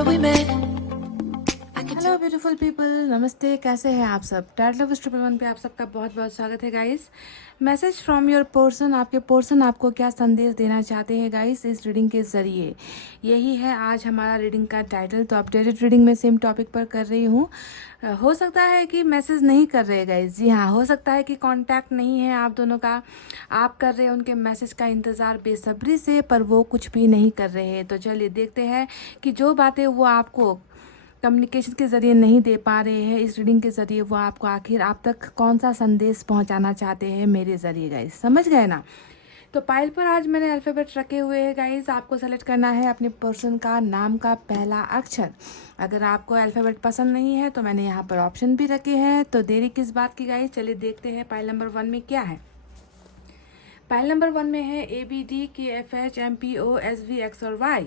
remember we met. Hello beautiful people, नमस्ते। कैसे हैं आप सब? टैट लव ट्रिपल वन पे आप सबका बहुत बहुत स्वागत है guys. Message from your person. आपके पर्सन आपको क्या संदेश देना चाहते हैं गाइस इस रीडिंग के ज़रिए? यही है आज हमारा रीडिंग का टाइटल। तो अपडेटेड रीडिंग में सेम टॉपिक पर कर रही हूँ। हो सकता है कि मैसेज नहीं कर रहे गाइस, जी हाँ, हो सकता है कि कांटेक्ट नहीं है आप दोनों का। आप कर रहे हैं उनके मैसेज का इंतज़ार बेसब्री से, पर वो कुछ भी नहीं कर रहे हैं। तो चलिए देखते हैं कि जो बातें वो आपको कम्युनिकेशन के ज़रिए नहीं दे पा रहे हैं, इस रीडिंग के ज़रिए वो आपको आखिर आप तक कौन सा संदेश पहुंचाना चाहते हैं मेरे ज़रिए गाइस। समझ गए ना? तो पाइल पर आज मैंने अल्फ़ाबेट रखे हुए हैं गाइस। आपको सेलेक्ट करना है अपने पर्सन का नाम का पहला अक्षर। अगर आपको अल्फ़ाबेट पसंद नहीं है तो मैंने यहाँ पर ऑप्शन भी रखे हैं। तो देरी किस बात की गाइस, चलिए देखते हैं पाइल नंबर 1 में क्या है। पाइल नंबर 1 में है ABDKFHMPOSV X और Y।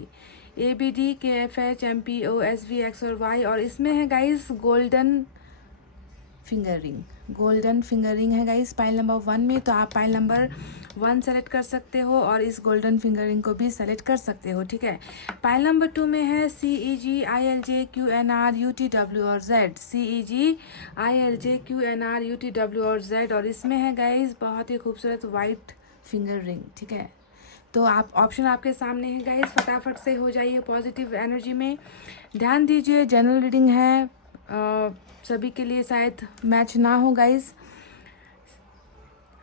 ABDKFHMPOSV X और Y, और इसमें है guys golden fingering. Golden fingering है गाइस पाइल नंबर 1 में। तो आप पाइल नंबर 1 सेलेक्ट कर सकते हो और इस गोल्डन फिंगरिंग को भी सेलेक्ट कर सकते हो, ठीक है। पाइल नंबर 2 में है CEGILJQNRUTW और Z। CEGILJQNRUTW और Z, और इसमें है गाइस बहुत ही खूबसूरत वाइट फिंगर रिंग, ठीक है। तो आप ऑप्शन आपके सामने है गाइस, फटाफट से हो जाइए पॉजिटिव एनर्जी में। ध्यान दीजिए, जनरल रीडिंग है, सभी के लिए शायद मैच ना हो गाइस।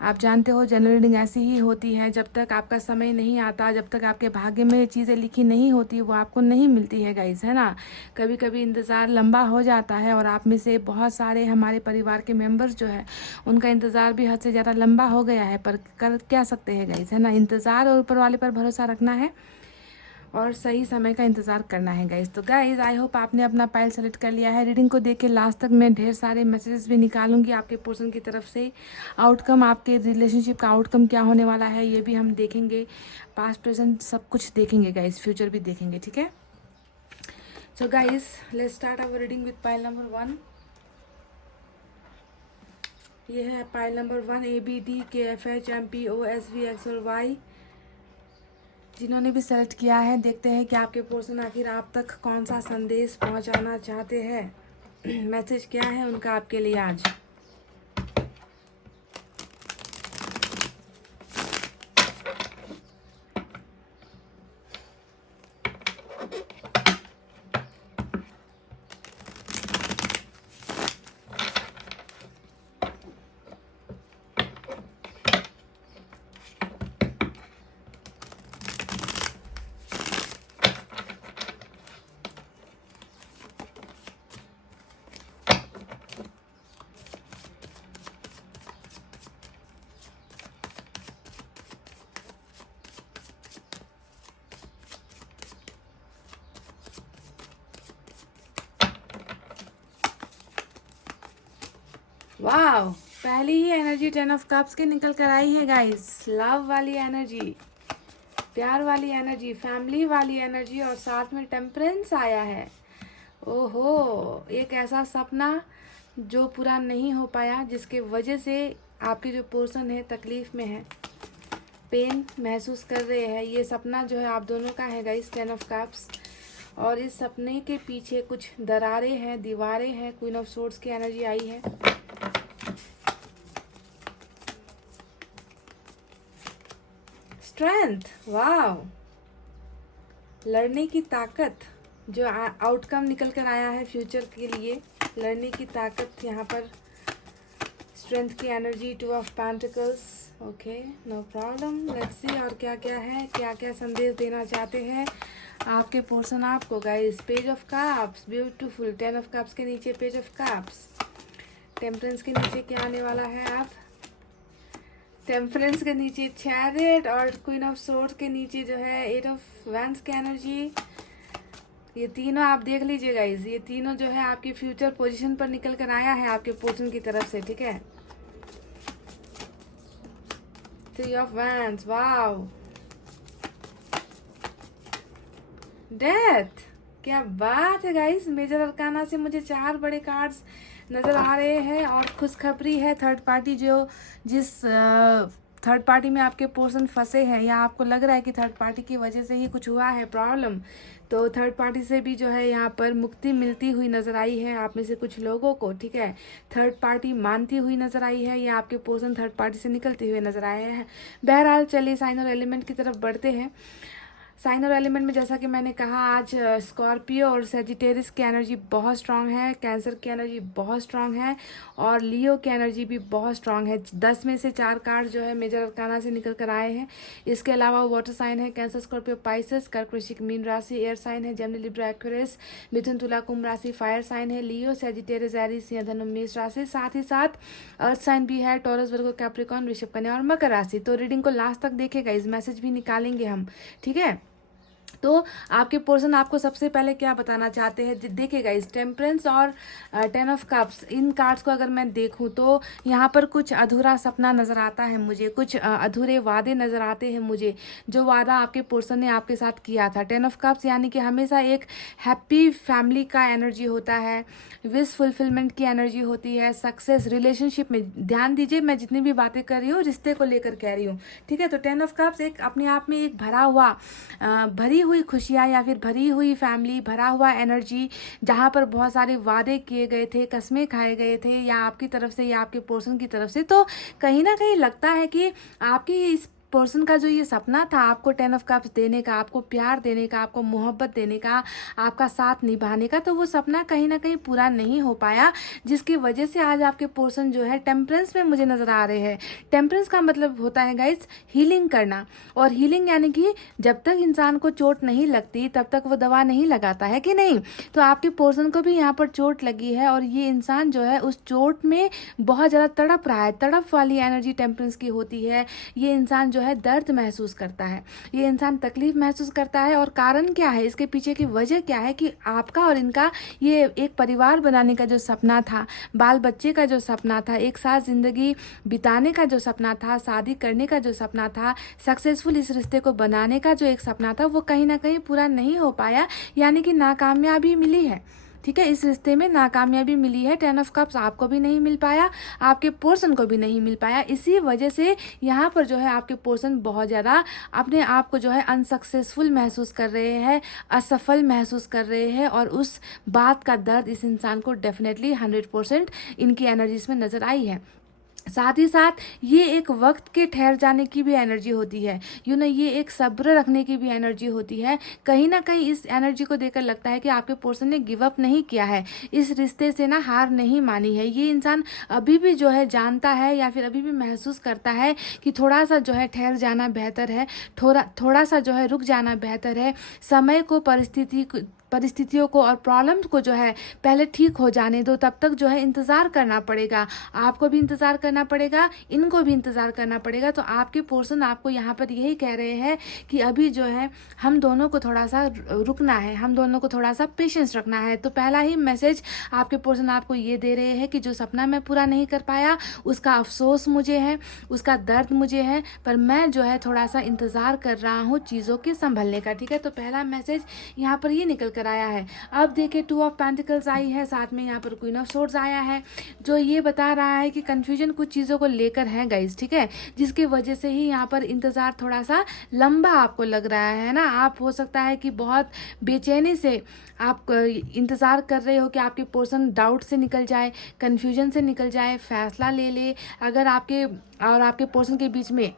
आप जानते हो जनरल रीडिंग ऐसी ही होती है, जब तक आपका समय नहीं आता, जब तक आपके भाग्य में चीज़ें लिखी नहीं होती वो आपको नहीं मिलती है गाइस, है ना। कभी कभी इंतज़ार लंबा हो जाता है, और आप में से बहुत सारे हमारे परिवार के मेंबर्स जो है उनका इंतज़ार भी हद से ज़्यादा लंबा हो गया है, पर कर क्या सकते हैं गाइस, है ना। इंतज़ार और ऊपर वाले पर भरोसा रखना है और सही समय का इंतज़ार करना है गाइस। तो गाइस आई होप आपने अपना पाइल सेलेक्ट कर लिया है। रीडिंग को देख के लास्ट तक मैं ढेर सारे मैसेजेस भी निकालूंगी आपके पर्सन की तरफ से। आउटकम, आपके रिलेशनशिप का आउटकम क्या होने वाला है ये भी हम देखेंगे। पास्ट प्रेजेंट सब कुछ देखेंगे गाइस, फ्यूचर भी देखेंगे, ठीक है। So guys let's start our reading with pile number 1। ये है पाइल नंबर 1 ABDKFHMPOSV X और Y। जिन्होंने भी सेलेक्ट किया है, देखते हैं कि आपके पर्सन आखिर आप तक कौन सा संदेश पहुंचाना चाहते हैं। मैसेज क्या है उनका आपके लिए आज। वाह, पहली ही एनर्जी 10 ऑफ कप्स की निकल कर आई है गाइस। लव वाली एनर्जी, प्यार वाली एनर्जी, फैमिली वाली एनर्जी, और साथ में टेम्परेंस आया है। ओहो, एक ऐसा सपना जो पूरा नहीं हो पाया, जिसके वजह से आपके जो पर्सन है तकलीफ में है, पेन महसूस कर रहे हैं। ये सपना जो है आप दोनों का है गाइस, 10 ऑफ कप्स। और इस सपने के पीछे कुछ दरारें हैं, दीवारें हैं। क्वीन ऑफ सोर्ड्स की एनर्जी आई है। स्ट्रेंथ, वाव, लड़ने की ताकत, जो आउटकम निकल कर आया है फ्यूचर के लिए, लड़ने की ताकत यहाँ पर। स्ट्रेंथ की energy, 2 of pentacles. Okay, no problem, let's see और क्या क्या है, क्या क्या संदेश देना चाहते हैं आपके पर्सन आपको guys. Page of cups, beautiful. 10 of cups के नीचे पेज ऑफ कप्स। टेम्परेंस के नीचे क्या आने वाला है आप? टेम्परेंस के नीचे चैरियट, और क्वीन ऑफ सोर्ड्स के नीचे जो है 8 ऑफ वैंड्स की एनर्जी। ये तीनों आप देख लीजिए गाइस, ये तीनों जो है आपकी फ्यूचर पोजीशन पर निकल कर आया है आपके पर्सन की तरफ से, ठीक है। 3 ऑफ वैंड्स, वाव, डेथ, क्या बात है गाइस। मेजर अरकाना से मुझे 4 बड़े कार्ड्स नज़र आ रहे हैं, और खुशखबरी है। थर्ड पार्टी जो जिस थर्ड पार्टी में आपके पर्सन फंसे हैं या आपको लग रहा है कि थर्ड पार्टी की वजह से ही कुछ हुआ है प्रॉब्लम, तो थर्ड पार्टी से भी जो है यहाँ पर मुक्ति मिलती हुई नज़र आई है आप में से कुछ लोगों को, ठीक है। थर्ड पार्टी मानती हुई नज़र आई है या आपके पर्सन थर्ड पार्टी से निकलते हुए नज़र आए हैं। बहरहाल चलिए साइन और एलिमेंट की तरफ बढ़ते हैं। साइन और एलिमेंट में जैसा कि मैंने कहा, आज स्कॉर्पियो और सेजिटेरिस की एनर्जी बहुत स्ट्रांग है, कैंसर की एनर्जी बहुत स्ट्रांग है और लियो की एनर्जी भी बहुत स्ट्रांग है। 10 में से 4 कार्ड जो है मेजर अरकाना से निकल कर आए हैं। इसके अलावा वाटर साइन है कैंसर, स्कॉर्पियो, पाइसेस, कर्क, वृश्चिक, मीन राशि। एयर साइन है जेमिनी, लिब्रा, एक्वेरियस, मिथुन, तुला, कुंभ राशि। फायर साइन है लियो, सेजिटेरिस, एरीज, सिंह, धनु, मेष राशि। साथ ही साथ अर्थ साइन भी है टॉरस, वर्गो, कैप्रिकॉर्न, वृषभ, कन्या और मकर राशि। तो रीडिंग को लास्ट तक देखेगा, इस मैसेज भी निकालेंगे हम, ठीक है। तो आपके पर्सन आपको सबसे पहले क्या बताना चाहते हैं, देखिएगा इस टेम्परेंस और 10 ऑफ कप्स, इन कार्ड्स को अगर मैं देखूं तो यहाँ पर कुछ अधूरा सपना नज़र आता है मुझे, कुछ अधूरे वादे नज़र आते हैं मुझे, जो वादा आपके पर्सन ने आपके साथ किया था। 10 ऑफ कप्स यानी कि हमेशा एक हैप्पी फैमिली का एनर्जी होता है, विश फुलफिलमेंट की एनर्जी होती है, सक्सेस रिलेशनशिप में। ध्यान दीजिए मैं जितनी भी बातें कर रही हूँ रिश्ते को लेकर कह रही हूँ, ठीक है। तो 10 ऑफ कप्स एक अपने आप में एक भरा हुआ भरी हुई खुशियाँ या फिर भरी हुई फैमिली, भरा हुआ एनर्जी, जहाँ पर बहुत सारे वादे किए गए थे, कस्में खाए गए थे या आपकी तरफ से या आपके पर्सन की तरफ से। तो कहीं ना कहीं लगता है कि आपकी इस पर्सन का जो ये सपना था आपको 10 ऑफ कप्स देने का, आपको प्यार देने का, आपको मोहब्बत देने का, आपका साथ निभाने का, तो वो सपना कहीं ना कहीं पूरा नहीं हो पाया, जिसकी वजह से आज आपके पर्सन जो है टेम्परेंस में मुझे नज़र आ रहे हैं। टेम्परेंस का मतलब होता है गाइस हीलिंग करना, और हीलिंग यानी कि जब तक इंसान को चोट नहीं लगती तब तक वो दवा नहीं लगाता है कि नहीं। तो आपके पर्सन को भी यहाँ पर चोट लगी है और ये इंसान जो है उस चोट में बहुत ज़्यादा तड़प रहा है। तड़प वाली एनर्जी टेम्परेंस की होती है। ये इंसान है दर्द महसूस करता है, ये इंसान तकलीफ महसूस करता है। और कारण क्या है, इसके पीछे की वजह क्या है कि आपका और इनका ये एक परिवार बनाने का जो सपना था, बाल बच्चे का जो सपना था, एक साथ जिंदगी बिताने का जो सपना था, शादी करने का जो सपना था, सक्सेसफुल इस रिश्ते को बनाने का जो एक सपना था, वो कहीं ना कहीं पूरा नहीं हो पाया, यानी कि नाकामयाबी मिली है, ठीक है। इस रिश्ते में नाकामयाबी मिली है। 10 ऑफ कप्स आपको भी नहीं मिल पाया, आपके पर्सन को भी नहीं मिल पाया। इसी वजह से यहाँ पर जो है आपके पर्सन बहुत ज़्यादा अपने आप को जो है अनसक्सेसफुल महसूस कर रहे हैं, असफल महसूस कर रहे हैं, और उस बात का दर्द इस इंसान को डेफिनेटली 100% इनकी एनर्जीज में नज़र आई है। साथ ही साथ ये एक वक्त के ठहर जाने की भी एनर्जी होती है, ये एक सब्र रखने की भी एनर्जी होती है। कहीं ना कहीं इस एनर्जी को देखकर लगता है कि आपके पर्सन ने गिव अप नहीं किया है, इस रिश्ते से ना हार नहीं मानी है। ये इंसान अभी भी जो है जानता है या फिर अभी भी महसूस करता है कि थोड़ा सा जो है ठहर जाना बेहतर है, थोड़ा सा जो है रुक जाना बेहतर है। समय को, परिस्थितियों को और प्रॉब्लम्स को जो है पहले ठीक हो जाने दो, तब तक जो है इंतज़ार करना पड़ेगा। आपको भी इंतज़ार करना पड़ेगा, इनको भी इंतज़ार करना पड़ेगा। तो आपके पर्सन आपको यहाँ पर यही कह रहे हैं कि अभी जो है हम दोनों को थोड़ा सा रुकना है, हम दोनों को थोड़ा सा पेशेंस रखना है। तो पहला ही मैसेज आपके पर्सन आपको ये दे रहे हैं कि जो सपना मैं पूरा नहीं कर पाया उसका अफसोस मुझे है, उसका दर्द मुझे है, पर मैं जो है थोड़ा सा इंतज़ार कर रहा हूँ चीज़ों के संभलने का, ठीक है। तो पहला मैसेज यहाँ पर ये निकल आया है। अब देखिए 2 ऑफ पेंटिकल्स आई है, साथ में यहाँ पर क्वीन ऑफ सोर्ड्स आया है, जो ये बता रहा है कि कंफ्यूजन कुछ चीज़ों को लेकर है गाइस, ठीक है, जिसकी वजह से ही यहाँ पर इंतज़ार थोड़ा सा लंबा आपको लग रहा है ना। आप हो सकता है कि बहुत बेचैनी से आप इंतज़ार कर रहे हो कि आपके पर्सन डाउट से निकल जाए, कन्फ्यूजन से निकल जाए, फैसला ले ले। अगर आपके और आपके पर्सन के बीच में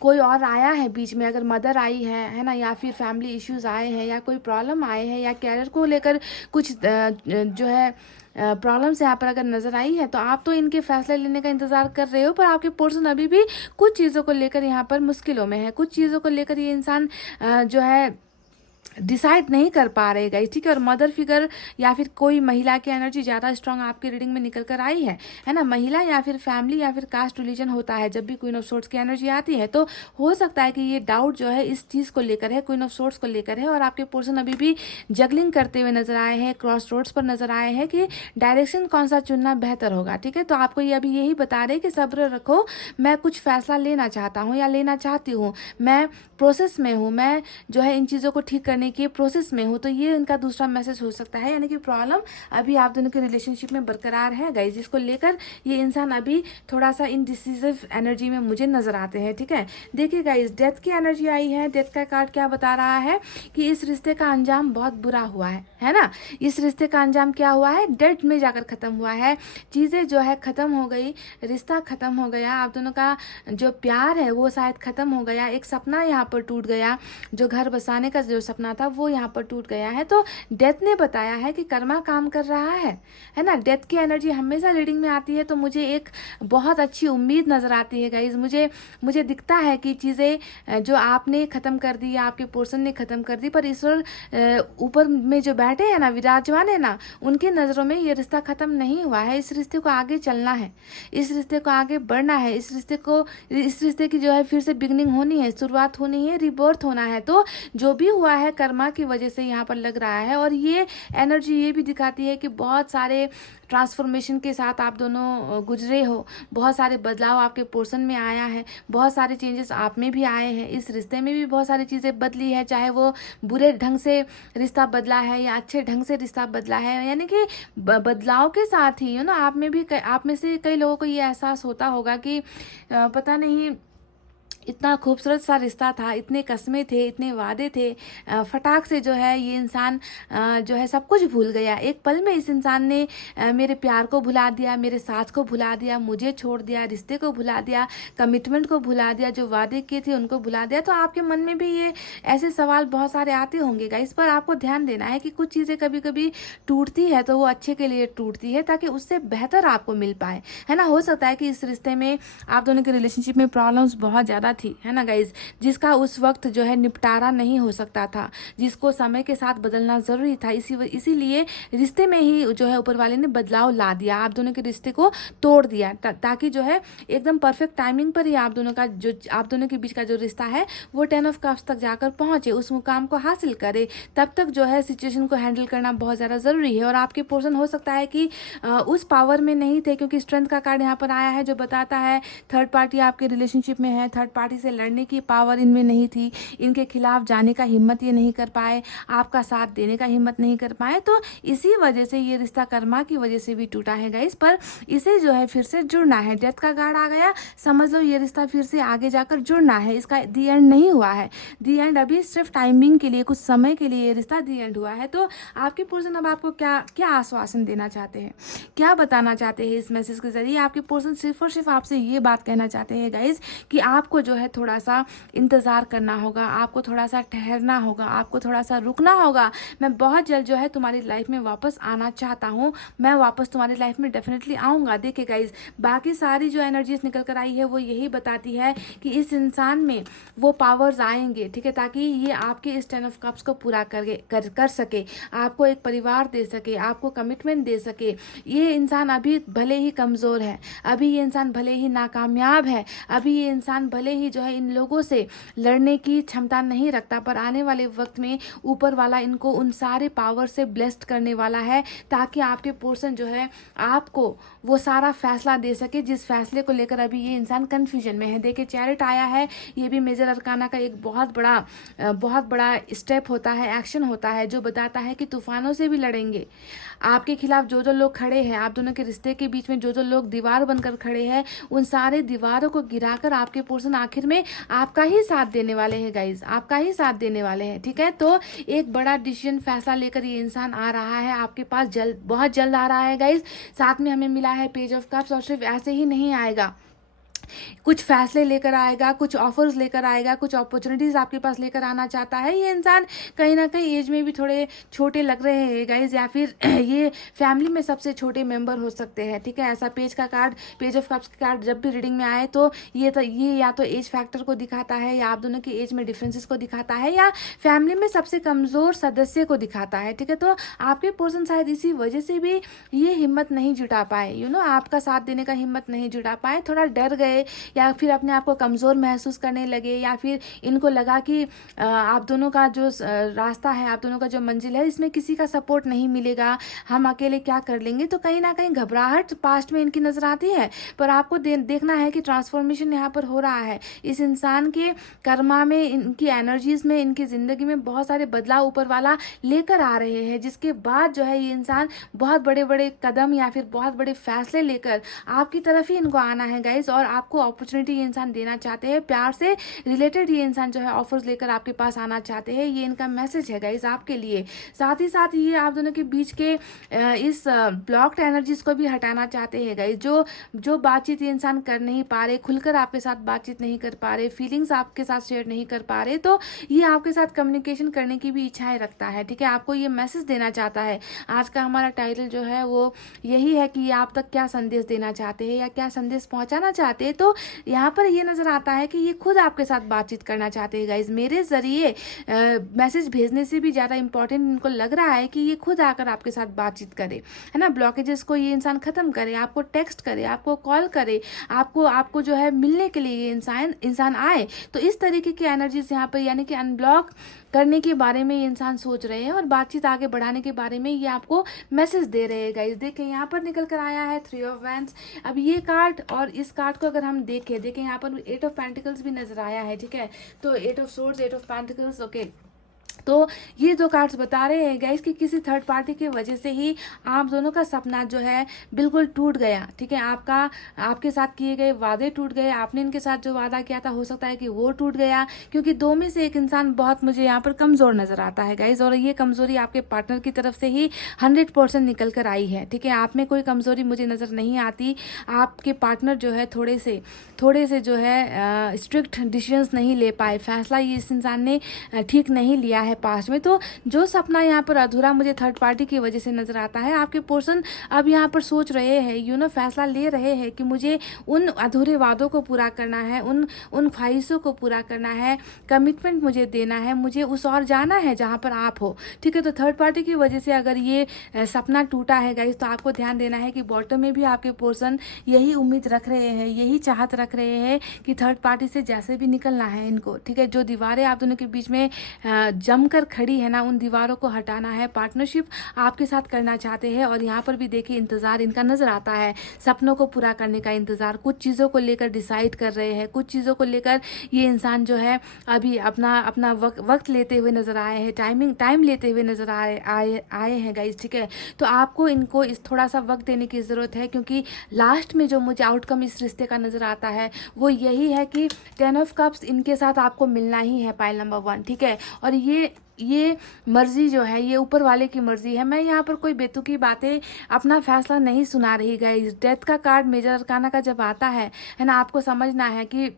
कोई और आया है बीच में, अगर मदर आई है ना, या फिर फैमिली इश्यूज आए हैं, या कोई प्रॉब्लम आए हैं, या कैरियर को लेकर कुछ जो है प्रॉब्लम्स यहाँ पर अगर नज़र आई है, तो आप तो इनके फैसले लेने का इंतज़ार कर रहे हो, पर आपके पर्सन अभी भी कुछ चीज़ों को लेकर यहाँ पर मुश्किलों में है, कुछ चीज़ों को लेकर ये इंसान जो है डिसाइड नहीं कर पा रहे गाइस, ठीक है। और मदर फिगर या फिर कोई महिला की एनर्जी ज़्यादा स्ट्रांग आपकी रीडिंग में निकल कर आई है ना। महिला या फिर फैमिली या फिर कास्ट रिलीजन होता है जब भी क्वीन ऑफ सोर्ड्स की एनर्जी आती है, तो हो सकता है कि ये डाउट जो है इस चीज़ को लेकर है, क्वीन ऑफ सोर्ड्स को लेकर है, और आपके पर्सन अभी भी जगलिंग करते हुए नजर आए हैं, क्रॉस रोड्स पर नजर आए हैं कि डायरेक्शन कौन सा चुनना बेहतर होगा, ठीक है। तो आपको ये अभी यही बता रहे कि सब्र रखो, मैं कुछ फैसला लेना चाहता हूँ या लेना चाहती हूँ, मैं प्रोसेस में हूँ, मैं जो है इन चीज़ों को ठीक करने करने के प्रोसेस में हो, तो ये इनका दूसरा मैसेज हो सकता है। यानी कि प्रॉब्लम अभी आप दोनों के रिलेशनशिप में बरकरार है गाइज, जिसको लेकर ये इंसान अभी थोड़ा सा इनडिसिसिव एनर्जी में मुझे नजर आते हैं। ठीक है, देखिए गाइज, डेथ की एनर्जी आई है। डेथ का कार्ड क्या बता रहा है कि इस रिश्ते का अंजाम बहुत बुरा हुआ है ना। इस रिश्ते का अंजाम क्या हुआ है, डेथ में जाकर खत्म हुआ है। चीजें जो है खत्म हो गई, रिश्ता खत्म हो गया, आप दोनों का जो प्यार है वो शायद खत्म हो गया। एक सपना यहाँ पर टूट गया, जो घर बसाने का जो सपना था वो यहाँ पर टूट गया है। तो डेथ ने बताया है कि कर्मा काम कर रहा है ना। डेथ की एनर्जी हमेशा रीडिंग में आती है, तो मुझे एक बहुत अच्छी उम्मीद नजर आती है गाइज। मुझे दिखता है कि चीजें जो आपने खत्म कर दी, आपके पोर्सन ने खत्म कर दी, पर ईश्वर ऊपर में जो बैठे हैं ना, विराजमान है ना, उनके नजरों में ये रिश्ता खत्म नहीं हुआ है। इस रिश्ते को आगे चलना है, इस रिश्ते को आगे बढ़ना है, इस रिश्ते की जो है फिर से बिगनिंग होनी है, शुरुआत होनी है, रिबर्थ होना है। तो जो भी हुआ है कर्मा की वजह से यहाँ पर लग रहा है। और ये एनर्जी ये भी दिखाती है कि बहुत सारे ट्रांसफॉर्मेशन के साथ आप दोनों गुजरे हो, बहुत सारे बदलाव आपके पोर्शन में आया है, बहुत सारे चेंजेस आप में भी आए हैं, इस रिश्ते में भी बहुत सारी चीज़ें बदली है, चाहे वो बुरे ढंग से रिश्ता बदला है या अच्छे ढंग से रिश्ता बदला है। यानी कि बदलाव के साथ ही आप में भी, आप में से कई लोगों को ये एहसास होता होगा कि पता नहीं, इतना खूबसूरत सा रिश्ता था, इतने कस्में थे, इतने वादे थे, फटाक से जो है ये इंसान जो है सब कुछ भूल गया। एक पल में इस इंसान ने मेरे प्यार को भुला दिया, मेरे साथ को भुला दिया, मुझे छोड़ दिया, रिश्ते को भुला दिया, कमिटमेंट को भुला दिया, जो वादे किए थे उनको भुला दिया। तो आपके मन में भी ये ऐसे सवाल बहुत सारे आते होंगे गाइस, पर आपको ध्यान देना है कि कुछ चीज़ें कभी कभी टूटती है तो वो अच्छे के लिए टूटती है, ताकि उससे बेहतर आपको मिल पाए, है ना। हो सकता है कि इस रिश्ते में आप दोनों के रिलेशनशिप में प्रॉब्लम्स बहुत ज़्यादा थी, है ना गाइज, जिसका उस वक्त जो है निपटारा नहीं हो सकता था, जिसको समय के साथ बदलना जरूरी था। इसीलिए रिश्ते में ही जो है ऊपर वाले ने बदलाव ला दिया, आप दोनों के रिश्ते को तोड़ दिया, ताकि जो है एकदम परफेक्ट टाइमिंग पर ही आप दोनों के बीच का जो रिश्ता है वो 10 ऑफ कप्स तक जाकर पहुंचे, उस मुकाम को हासिल करे। तब तक जो है सिचुएशन को हैंडल करना बहुत ज़्यादा ज़रूरी है। और आपके पर्सन हो सकता है कि उस पावर में नहीं थे, क्योंकि स्ट्रेंथ का कार्ड यहाँ पर आया है, जो बताता है थर्ड पार्टी आपके रिलेशनशिप में है, थर्ड पार्टी से लड़ने की पावर इनमें नहीं थी, इनके खिलाफ जाने का हिम्मत ये नहीं कर पाए, आपका साथ देने का हिम्मत नहीं कर पाए। तो इसी वजह से ये रिश्ता कर्मा की वजह से भी टूटा है गाइस। पर इसे जो है फिर से जुड़ना है, डेथ का कार्ड आ गया, समझ लो ये रिश्ता फिर से आगे जाकर जुड़ना है, इसका दी एंड नहीं हुआ है। दी एंड अभी सिर्फ टाइमिंग के लिए, कुछ समय के लिए ये रिश्ता दी एंड हुआ है। तो आपके पर्सन अब आपको क्या क्या आश्वासन देना चाहते हैं, क्या बताना चाहते हैं इस मैसेज के जरिए। आपके पर्सन सिर्फ और सिर्फ आपसे ये बात कहना चाहते हैं गाइज कि आपको जो है थोड़ा सा इंतजार करना होगा, आपको थोड़ा सा ठहरना होगा, आपको थोड़ा सा रुकना होगा। मैं बहुत जल्द जो है तुम्हारी लाइफ में वापस आना चाहता हूँ, मैं वापस तुम्हारी लाइफ में डेफिनेटली आऊँगा। देखिए गाइज, बाकी सारी जो एनर्जीज निकल कर आई है वो यही बताती है कि इस इंसान में वो पावर्स आएंगे, ठीक है, ताकि ये आपके इस 10 ऑफ कप्स को पूरा कर सके, आपको एक परिवार दे सके, आपको कमिटमेंट दे सके। ये इंसान अभी भले ही कमज़ोर है, अभी ये इंसान भले ही नाकामयाब है, अभी ये इंसान भले ही जो है इन लोगों से लड़ने की क्षमता नहीं रखता, पर आने वाले वक्त में ऊपर वाला इनको उन सारे पावर से ब्लेस्ड करने वाला है, ताकि आपके पर्सन जो है आपको वो सारा फैसला दे सके जिस फैसले को लेकर अभी ये इंसान कंफ्यूजन में है। देखिए चैरिट आया है, ये भी मेजर अरकाना का एक बहुत बड़ा स्टेप होता है, एक्शन होता है, जो बताता है कि तूफानों से भी लड़ेंगे। आपके खिलाफ जो जो लोग खड़े हैं, आप दोनों के रिश्ते के बीच में जो जो लोग दीवार बनकर खड़े हैं, उन सारे दीवारों को गिराकर आपके पर्सन आखिर में आपका ही साथ देने वाले हैं गाइज, आपका ही साथ देने वाले हैं, ठीक है। तो एक बड़ा डिसीजन फैसला लेकर ये इंसान आ रहा है आपके पास, बहुत जल्द आ रहा है गाइज। साथ में हमें मिला है पेज ऑफ कप्स, और सिर्फ ऐसे ही नहीं आएगा, कुछ फैसले लेकर आएगा, कुछ ऑफर्स लेकर आएगा, कुछ अपॉर्चुनिटीज आपके पास लेकर आना चाहता है। ये इंसान कहीं ना कहीं एज में भी थोड़े छोटे लग रहे हैं गाइज, या फिर ये फैमिली में सबसे छोटे मेंबर हो सकते हैं, ठीक है। ऐसा पेज ऑफ कप्स का कार्ड जब भी रीडिंग में आए तो ये या तो एज फैक्टर को दिखाता है, या आप दोनों की एज में डिफरेंसेस को दिखाता है, या फैमिली में सबसे कमजोर सदस्य को दिखाता है, ठीक है। तो आपके पर्सन शायद इसी वजह से भी ये हिम्मत नहीं जुटा पाए, आपका साथ देने का हिम्मत नहीं जुटा पाए, थोड़ा डर गए लगे, या फिर अपने आप को कमज़ोर महसूस करने लगे, या फिर इनको लगा कि आप दोनों का जो रास्ता है, आप दोनों का जो मंजिल है, इसमें किसी का सपोर्ट नहीं मिलेगा, हम अकेले क्या कर लेंगे, तो कहीं ना कहीं घबराहट पास्ट में इनकी नज़र आती है। पर आपको देखना है कि ट्रांसफॉर्मेशन यहाँ पर हो रहा है। इस इंसान के कर्मा में, इनकी एनर्जीज में, इनकी ज़िंदगी में बहुत सारे बदलाव ऊपर वाला लेकर आ रहे हैं, जिसके बाद जो है ये इंसान बहुत बड़े बड़े कदम या फिर बहुत बड़े फैसले लेकर आपकी तरफ ही इनको आना है गाइज। और आपको अपॉर्चुनिटी ये इंसान देना चाहते हैं, प्यार से रिलेटेड ये इंसान जो है ऑफर्स लेकर आपके पास आना चाहते हैं। ये इनका मैसेज है गाइज आपके लिए। साथ ही साथ ये आप दोनों के बीच के इस ब्लॉक्ड एनर्जीज को भी हटाना चाहते हैं गाइज। जो बातचीत ये इंसान कर नहीं पा रहे, खुलकर आपके साथ बातचीत नहीं कर पा रहे, फीलिंग्स आपके साथ शेयर नहीं कर पा रहे, तो ये आपके साथ कम्युनिकेशन करने की भी इच्छाएं रखता है, ठीक है। आपको ये मैसेज देना चाहता है। आज का हमारा टाइटल जो है वो यही है कि ये आप तक क्या संदेश देना चाहते हैं या क्या संदेश पहुंचाना चाहते हैं। तो यहाँ पर ये नजर आता है कि ये खुद आपके साथ बातचीत करना चाहते हैं गाइज। मेरे जरिए मैसेज भेजने से भी ज़्यादा इंपॉर्टेंट इनको लग रहा है कि ये खुद आकर आपके साथ बातचीत करे, है ना। ब्लॉकेजेस को ये इंसान खत्म करे, आपको टेक्स्ट करे, आपको कॉल करे, आपको जो है मिलने के लिए ये इंसान आए। तो इस तरीके की एनर्जीज यहाँ पर, यानी कि अनब्लॉक करने के बारे में ये इंसान सोच रहे हैं और बातचीत आगे बढ़ाने के बारे में ये आपको मैसेज दे रहे हैं गाइस। देखें यहाँ पर निकल कर आया है 3 ऑफ वैंड्स। अब ये कार्ड और इस कार्ड को अगर हम देखें यहाँ पर 8 ऑफ पेंटिकल्स भी नजर आया है, ठीक है। तो 8 of swords, 8 of pentacles, okay. तो ये दो कार्ड्स बता रहे हैं गाइस कि किसी थर्ड पार्टी की वजह से ही आप दोनों का सपना जो है बिल्कुल टूट गया, ठीक है। आपके साथ किए गए वादे टूट गए, आपने इनके साथ जो वादा किया था हो सकता है कि वो टूट गया, क्योंकि दो में से एक इंसान बहुत मुझे यहाँ पर कमज़ोर नज़र आता है गाइस। और ये कमज़ोरी आपके पार्टनर की तरफ से ही 100% निकल कर आई है, ठीक है। आप में कोई कमज़ोरी मुझे नज़र नहीं आती। आपके पार्टनर जो है थोड़े से जो है स्ट्रिक्ट डिसीजंस नहीं ले पाए, फैसला ये इस इंसान ने ठीक नहीं लिया है पास्ट में। तो जो सपना यहाँ पर अधूरा मुझे थर्ड पार्टी की वजह से नजर आता है, आपके पर्सन अब यहाँ पर सोच रहे हैं, फैसला ले रहे हैं कि मुझे उन अधूरे वादों को पूरा करना है, उन ख्वाहिशों को पूरा करना है, कमिटमेंट मुझे देना है, मुझे उस और जाना है जहाँ पर आप हो, ठीक है। तो थर्ड पार्टी की वजह से अगर ये सपना टूटा है गाइस, तो आपको ध्यान देना है कि बॉटम में भी आपके पर्सन यही उम्मीद रख रहे हैं, यही चाहत रख रहे हैं कि थर्ड पार्टी से जैसे भी निकलना है इनको, ठीक है। जो दीवारें आप दोनों के बीच में जमकर खड़ी है ना, उन दीवारों को हटाना है। पार्टनरशिप आपके साथ करना चाहते हैं। और यहाँ पर भी देखिए इंतजार इनका नजर आता है, सपनों को पूरा करने का इंतजार, कुछ चीज़ों को लेकर डिसाइड कर रहे हैं, कुछ चीज़ों को लेकर ये इंसान जो है अभी अपना वक्त लेते हुए नजर आए हैं, टाइम लेते हुए नजर आए हैं गाइस, ठीक है। तो आपको इनको इस थोड़ा सा वक्त देने की ज़रूरत है, क्योंकि लास्ट में जो मुझे आउटकम इस रिश्ते का नजर आता है वो यही है कि 10 ऑफ कप्स इनके साथ आपको मिलना ही है, पाइल नंबर 1, ठीक है। और ये मर्जी जो है ये ऊपर वाले की मर्जी है। मैं यहाँ पर कोई बेतुकी बातें अपना फैसला नहीं सुना रही गाइस। डेथ का कार्ड मेजर अरकाना का जब आता है ना, आपको समझना है कि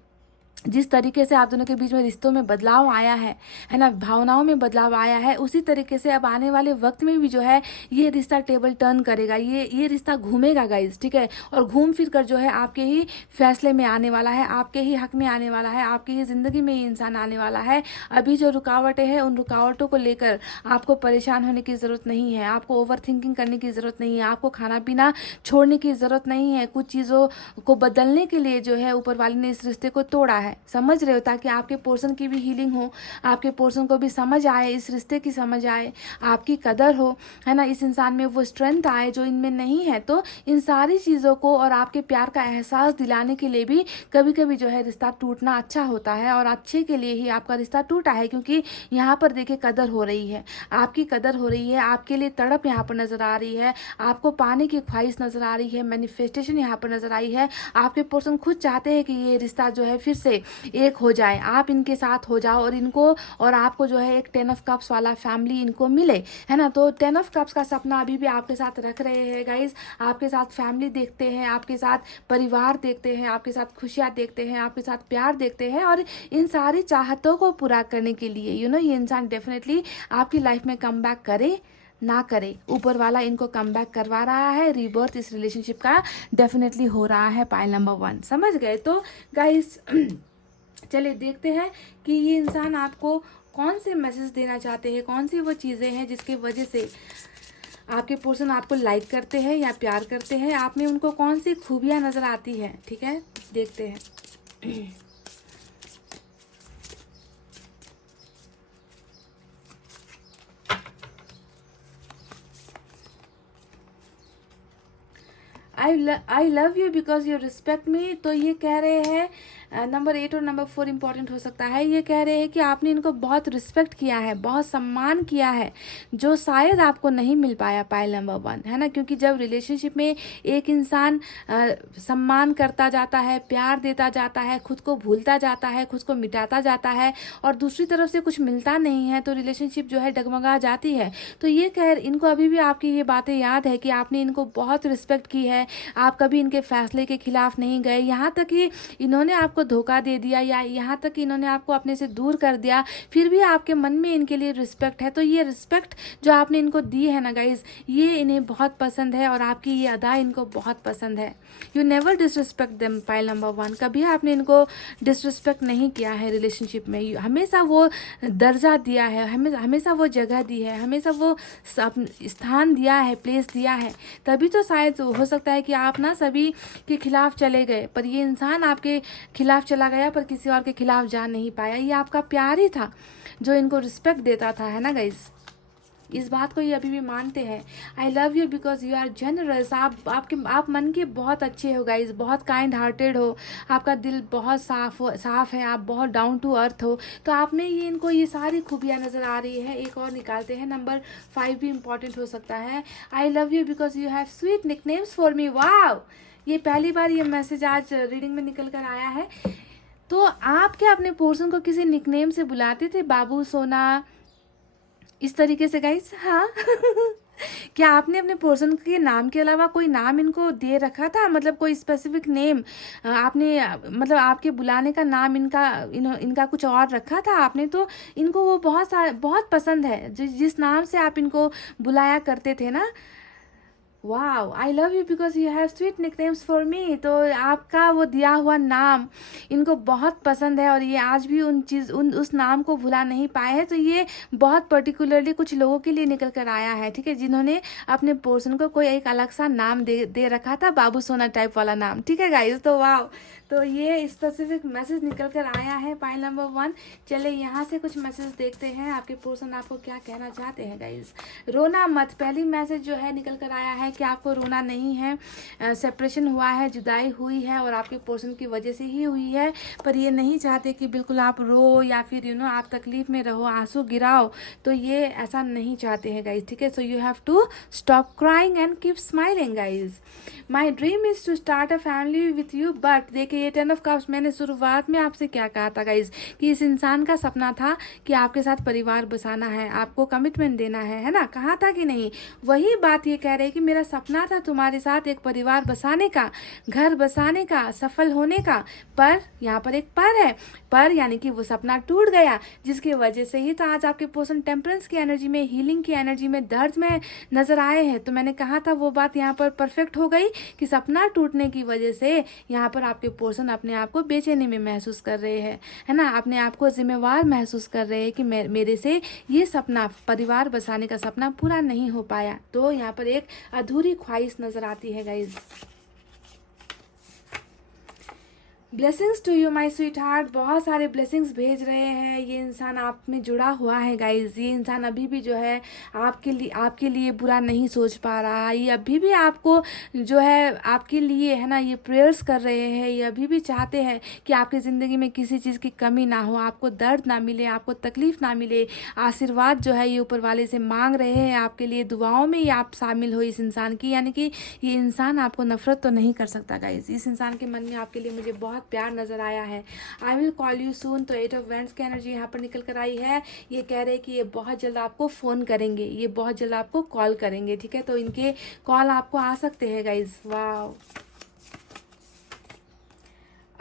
जिस तरीके से आप दोनों के बीच में रिश्तों में बदलाव आया है ना, भावनाओं में बदलाव आया है, उसी तरीके से अब आने वाले वक्त में भी जो है ये रिश्ता टेबल टर्न करेगा, ये रिश्ता घूमेगा गाइस, ठीक है। और घूम फिर कर जो है आपके ही फैसले में आने वाला है, आपके ही हक में आने वाला है, आपकी ही ज़िंदगी में ये इंसान आने वाला है। अभी जो रुकावटें हैं उन रुकावटों को लेकर आपको परेशान होने की ज़रूरत नहीं है, आपको ओवर थिंकिंग करने की ज़रूरत नहीं है, आपको खाना पीना छोड़ने की ज़रूरत नहीं है। कुछ चीज़ों को बदलने के लिए जो है ऊपर वाले ने इस रिश्ते को तोड़ा है, समझ रहे हो, ताकि आपके पोर्शन की भी हीलिंग हो, आपके पोर्शन को भी समझ आए, इस रिश्ते की समझ आए, आपकी कदर हो, है ना, इस इंसान में वो स्ट्रेंथ आए जो इनमें नहीं है। तो इन सारी चीज़ों को और आपके प्यार का एहसास दिलाने के लिए भी कभी कभी जो है रिश्ता टूटना अच्छा होता है, और अच्छे के लिए ही आपका रिश्ता टूटा है। क्योंकि यहाँ पर देखिए कदर हो रही है, आपकी कदर हो रही है, आपके लिए तड़प यहाँ पर नजर आ रही है, आपको पाने की ख्वाहिश नजर आ रही है, मैनिफेस्टेशन यहाँ पर नजर आई है। आपके पर्सन खुद चाहते हैं कि ये रिश्ता जो है फिर से एक हो जाए, आप इनके साथ हो जाओ और इनको और आपको जो है एक 10 ऑफ कप्स वाला फैमिली इनको मिले, है ना। तो 10 ऑफ कप्स का सपना अभी भी आपके साथ रख रहे हैं गाइज, आपके साथ फैमिली देखते हैं, आपके साथ परिवार देखते हैं, आपके साथ खुशियाँ देखते हैं, आपके साथ प्यार देखते हैं। और इन सारी चाहतों को पूरा करने के लिए ये इंसान डेफिनेटली आपकी लाइफ में कम बैक करे ना करे, ऊपर वाला इनको कम बैक करवा रहा है। रीबर्थ इस रिलेशनशिप का डेफिनेटली हो रहा है, पाइल नंबर 1, समझ गए। तो गाइस चलिए देखते हैं कि ये इंसान आपको कौन से मैसेज देना चाहते हैं, कौन सी वो चीज़ें हैं जिसकी वजह से आपके पर्सन आपको लाइक करते हैं या प्यार करते हैं, आप में उनको कौन सी खूबियाँ नज़र आती है, ठीक है, देखते हैं। I love you because you respect मी। तो ये कह रहे हैं नंबर 8 और नंबर 4 इंपॉर्टेंट हो सकता है। ये कह रहे हैं कि आपने इनको बहुत रिस्पेक्ट किया है, बहुत सम्मान किया है, जो शायद आपको नहीं मिल पाया पाइल नंबर 1, है ना। क्योंकि जब रिलेशनशिप में एक इंसान सम्मान करता जाता है, प्यार देता जाता है, खुद को भूलता जाता है, खुद को मिटाता जाता है और दूसरी तरफ से कुछ मिलता नहीं है, तो रिलेशनशिप जो है डगमगा जाती है। तो ये कह इनको अभी भी आपकी ये बातें याद है कि आपने इनको बहुत रिस्पेक्ट की है, आप कभी इनके फैसले के खिलाफ नहीं गए, यहाँ तक कि इन्होंने आपको धोखा दे दिया या यहाँ तक कि इन्होंने आपको अपने से दूर कर दिया, फिर भी आपके मन में इनके लिए रिस्पेक्ट है। तो ये रिस्पेक्ट जो आपने इनको दी है ना गाइज, ये इन्हें बहुत पसंद है और आपकी ये अदा इनको बहुत पसंद है। You never disrespect them pile number 1। कभी आपने इनको डिसरिस्पेक्ट नहीं किया है रिलेशनशिप में, हमेशा वो दर्जा दिया है, हमेशा वो जगह दी है, हमेशा वो स्थान दिया है, प्लेस दिया है। तभी तो शायद हो सकता है कि आप ना सभी के खिलाफ चले गए, पर ये इंसान आपके खिलाफ चला गया पर किसी और के खिलाफ जा नहीं पाया। ये आपका प्यार ही था जो इनको रिस्पेक्ट देता था, है ना गाइज। इस बात को ये अभी भी मानते हैं। I love you because you are generous. आप मन के बहुत अच्छे हो गाइज, बहुत काइंड हार्टेड हो, आपका दिल बहुत साफ है, आप बहुत डाउन टू अर्थ हो। तो आप में ये इनको ये सारी खूबियाँ नज़र आ रही है। एक और निकालते हैं, नंबर 5 भी इम्पॉर्टेंट हो सकता है। I love you because you have sweet nicknames for me. Wow, ये पहली बार ये मैसेज आज रीडिंग में निकल कर आया है। तो आप क्या अपने पर्सन को किसी निकनेम से बुलाते थे, बाबू, सोना, इस तरीके से गाइस? हाँ। क्या आपने अपने पर्सन के नाम के अलावा कोई नाम इनको दे रखा था, मतलब कोई स्पेसिफिक नेम आपने, मतलब आपके बुलाने का नाम इनका कुछ और रखा था आपने? तो इनको वो बहुत पसंद है जिस नाम से आप इनको बुलाया करते थे ना। Wow, I love you because you have sweet nicknames for मी। तो आपका वो दिया हुआ नाम इनको बहुत पसंद है और ये आज भी उस नाम को भुला नहीं पाए हैं। तो ये बहुत पर्टिकुलरली कुछ लोगों के लिए निकल कर आया है, ठीक है, जिन्होंने अपने पर्सन को कोई एक अलग सा नाम दे रखा था, बाबू सोना टाइप वाला नाम, ठीक है गाइज। तो वाओ, तो ये स्पेसिफिक मैसेज निकल कर आया है पाइल नंबर 1। चले यहाँ से कुछ मैसेज देखते हैं, आपके पर्सन आपको क्या कहना चाहते हैं गाइज। रोना मत, पहली मैसेज जो है निकल कर आया है कि आपको रोना नहीं है, सेपरेशन हुआ है, जुदाई हुई है और आपके पर्सन की वजह से ही हुई है, पर ये नहीं चाहते कि बिल्कुल आप रो या फिर आप तकलीफ में रहो, आंसू गिराओ। तो ये ऐसा नहीं चाहते हैं गाइज, ठीक है। So you have to stop crying and keep smiling guys. My dream is to start a family with you, but देखिए ये 10 ऑफ कप्स, मैंने शुरुआत में आपसे क्या कहा था गाइज, कि इस इंसान का सपना था कि आपके साथ परिवार बसाना है, आपको कमिटमेंट देना है ना, कहा था कि नहीं? वही बात ये कह रहे हैं कि मेरा सपना था तुम्हारे साथ एक परिवार बसाने का, घर बसाने का, सफल होने का, पर यहाँ पर एक पर है, पर यानी कि वो सपना टूट गया, जिसकी वजह से ही तो आज आपके पर्सन टेम्परेंस की एनर्जी में, हीलिंग की एनर्जी में, दर्द में नजर आए हैं। तो मैंने कहा था वो बात यहाँ पर परफेक्ट हो गई कि सपना टूटने की वजह से यहाँ पर आपके पर्सन अपने आप को बेचैनी में महसूस कर रहे हैं, है ना, अपने आप को जिम्मेवार महसूस कर रहे हैं कि मेरे से ये सपना, परिवार बसाने का सपना पूरा नहीं हो पाया। तो यहाँ पर एक अधूरी ख्वाहिश नजर आती है guys. Blessings to you my sweetheart, बहुत सारे ब्लेसिंग्स भेज रहे हैं। ये इंसान आप में जुड़ा हुआ है गाइज। ये इंसान अभी भी जो है आपके लिए बुरा नहीं सोच पा रहा। ये अभी भी आपको जो है आपके लिए, है ना, ये प्रेयर्स कर रहे हैं। ये अभी भी चाहते हैं कि आपकी ज़िंदगी में किसी चीज़ की कमी ना हो, आपको दर्द ना मिले, आपको तकलीफ ना मिले। आशीर्वाद जो है ये ऊपर वाले से मांग रहे हैं आपके लिए, दुआओं में ये आप शामिल हो इस इंसान की। यानी कि ये इंसान आपको नफरत तो नहीं कर सकता गाइज। इस इंसान के मन में आपके लिए मुझे बहुत प्यार नजर आया है। I will call you soon. तो 8 ऑफ वैंड्स की एनर्जी यहाँ पर निकल कर आई है। ये कह रहे हैं कि ये बहुत जल्द आपको फ़ोन करेंगे, ये बहुत जल्द आपको कॉल करेंगे, ठीक है। तो इनके कॉल आपको आ सकते हैं गाइज। वाह,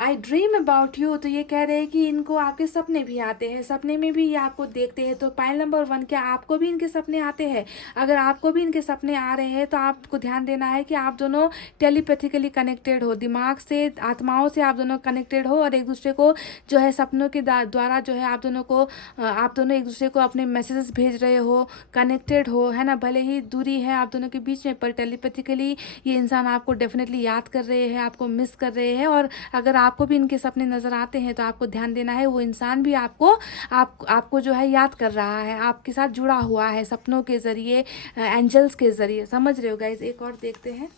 आई ड्रीम अबाउट यू, तो ये कह रहे हैं कि इनको आपके सपने भी आते हैं, सपने में भी ये आपको देखते हैं। तो पाइल नंबर 1, क्या आपको भी इनके सपने आते हैं? अगर आपको भी इनके सपने आ रहे हैं तो आपको ध्यान देना है कि आप दोनों टेलीपैथिकली कनेक्टेड हो, दिमाग से, आत्माओं से आप दोनों कनेक्टेड हो, और एक दूसरे को जो है सपनों के द्वारा जो है आप दोनों एक दूसरे को अपने मैसेजेस भेज रहे हो, कनेक्टेड हो, है ना। भले ही दूरी है आप दोनों के बीच में, पर टेलीपैथिकली ये इंसान आपको डेफिनेटली याद कर रहे हैं, आपको मिस कर रहे हैं। और अगर आपको भी इनके सपने नज़र आते हैं तो आपको ध्यान देना है, वो इंसान भी आपको जो है याद कर रहा है, आपके साथ जुड़ा हुआ है सपनों के ज़रिए, एंजल्स के ज़रिए। समझ रहे हो गाइज? एक और देखते हैं।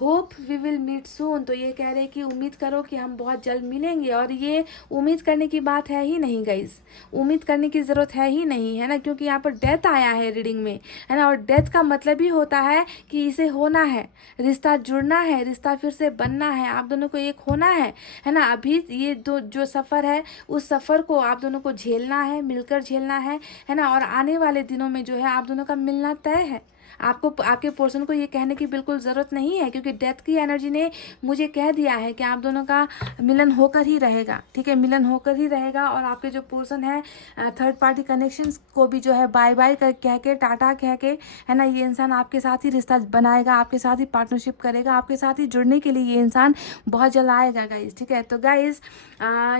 Hope we will meet soon, तो ये कह रहे हैं कि उम्मीद करो कि हम बहुत जल्द मिलेंगे। और ये उम्मीद करने की बात है ही नहीं गाइज, उम्मीद करने की ज़रूरत है ही नहीं, है ना, क्योंकि यहाँ पर डेथ आया है रीडिंग में, है ना। और डेथ का मतलब ही होता है कि इसे होना है, रिश्ता जुड़ना है, रिश्ता फिर से बनना है, आप दोनों को एक होना है ना। अभी ये जो सफ़र है, उस सफ़र को आप दोनों को झेलना है, मिलकर झेलना है ना। और आने वाले दिनों में जो है आप दोनों का मिलना तय है। आपको, आपके पर्सन को ये कहने की बिल्कुल ज़रूरत नहीं है, क्योंकि डेथ की एनर्जी ने मुझे कह दिया है कि आप दोनों का मिलन होकर ही रहेगा, ठीक है, मिलन होकर ही रहेगा। और आपके जो पर्सन है, थर्ड पार्टी कनेक्शंस को भी जो है बाय बाय कह के, टाटा कह के, है ना, ये इंसान आपके साथ ही रिश्ता बनाएगा, आपके साथ ही पार्टनरशिप करेगा, आपके साथ ही जुड़ने के लिए ये इंसान बहुत जल्द आएगा गाइज, ठीक है। तो गाइज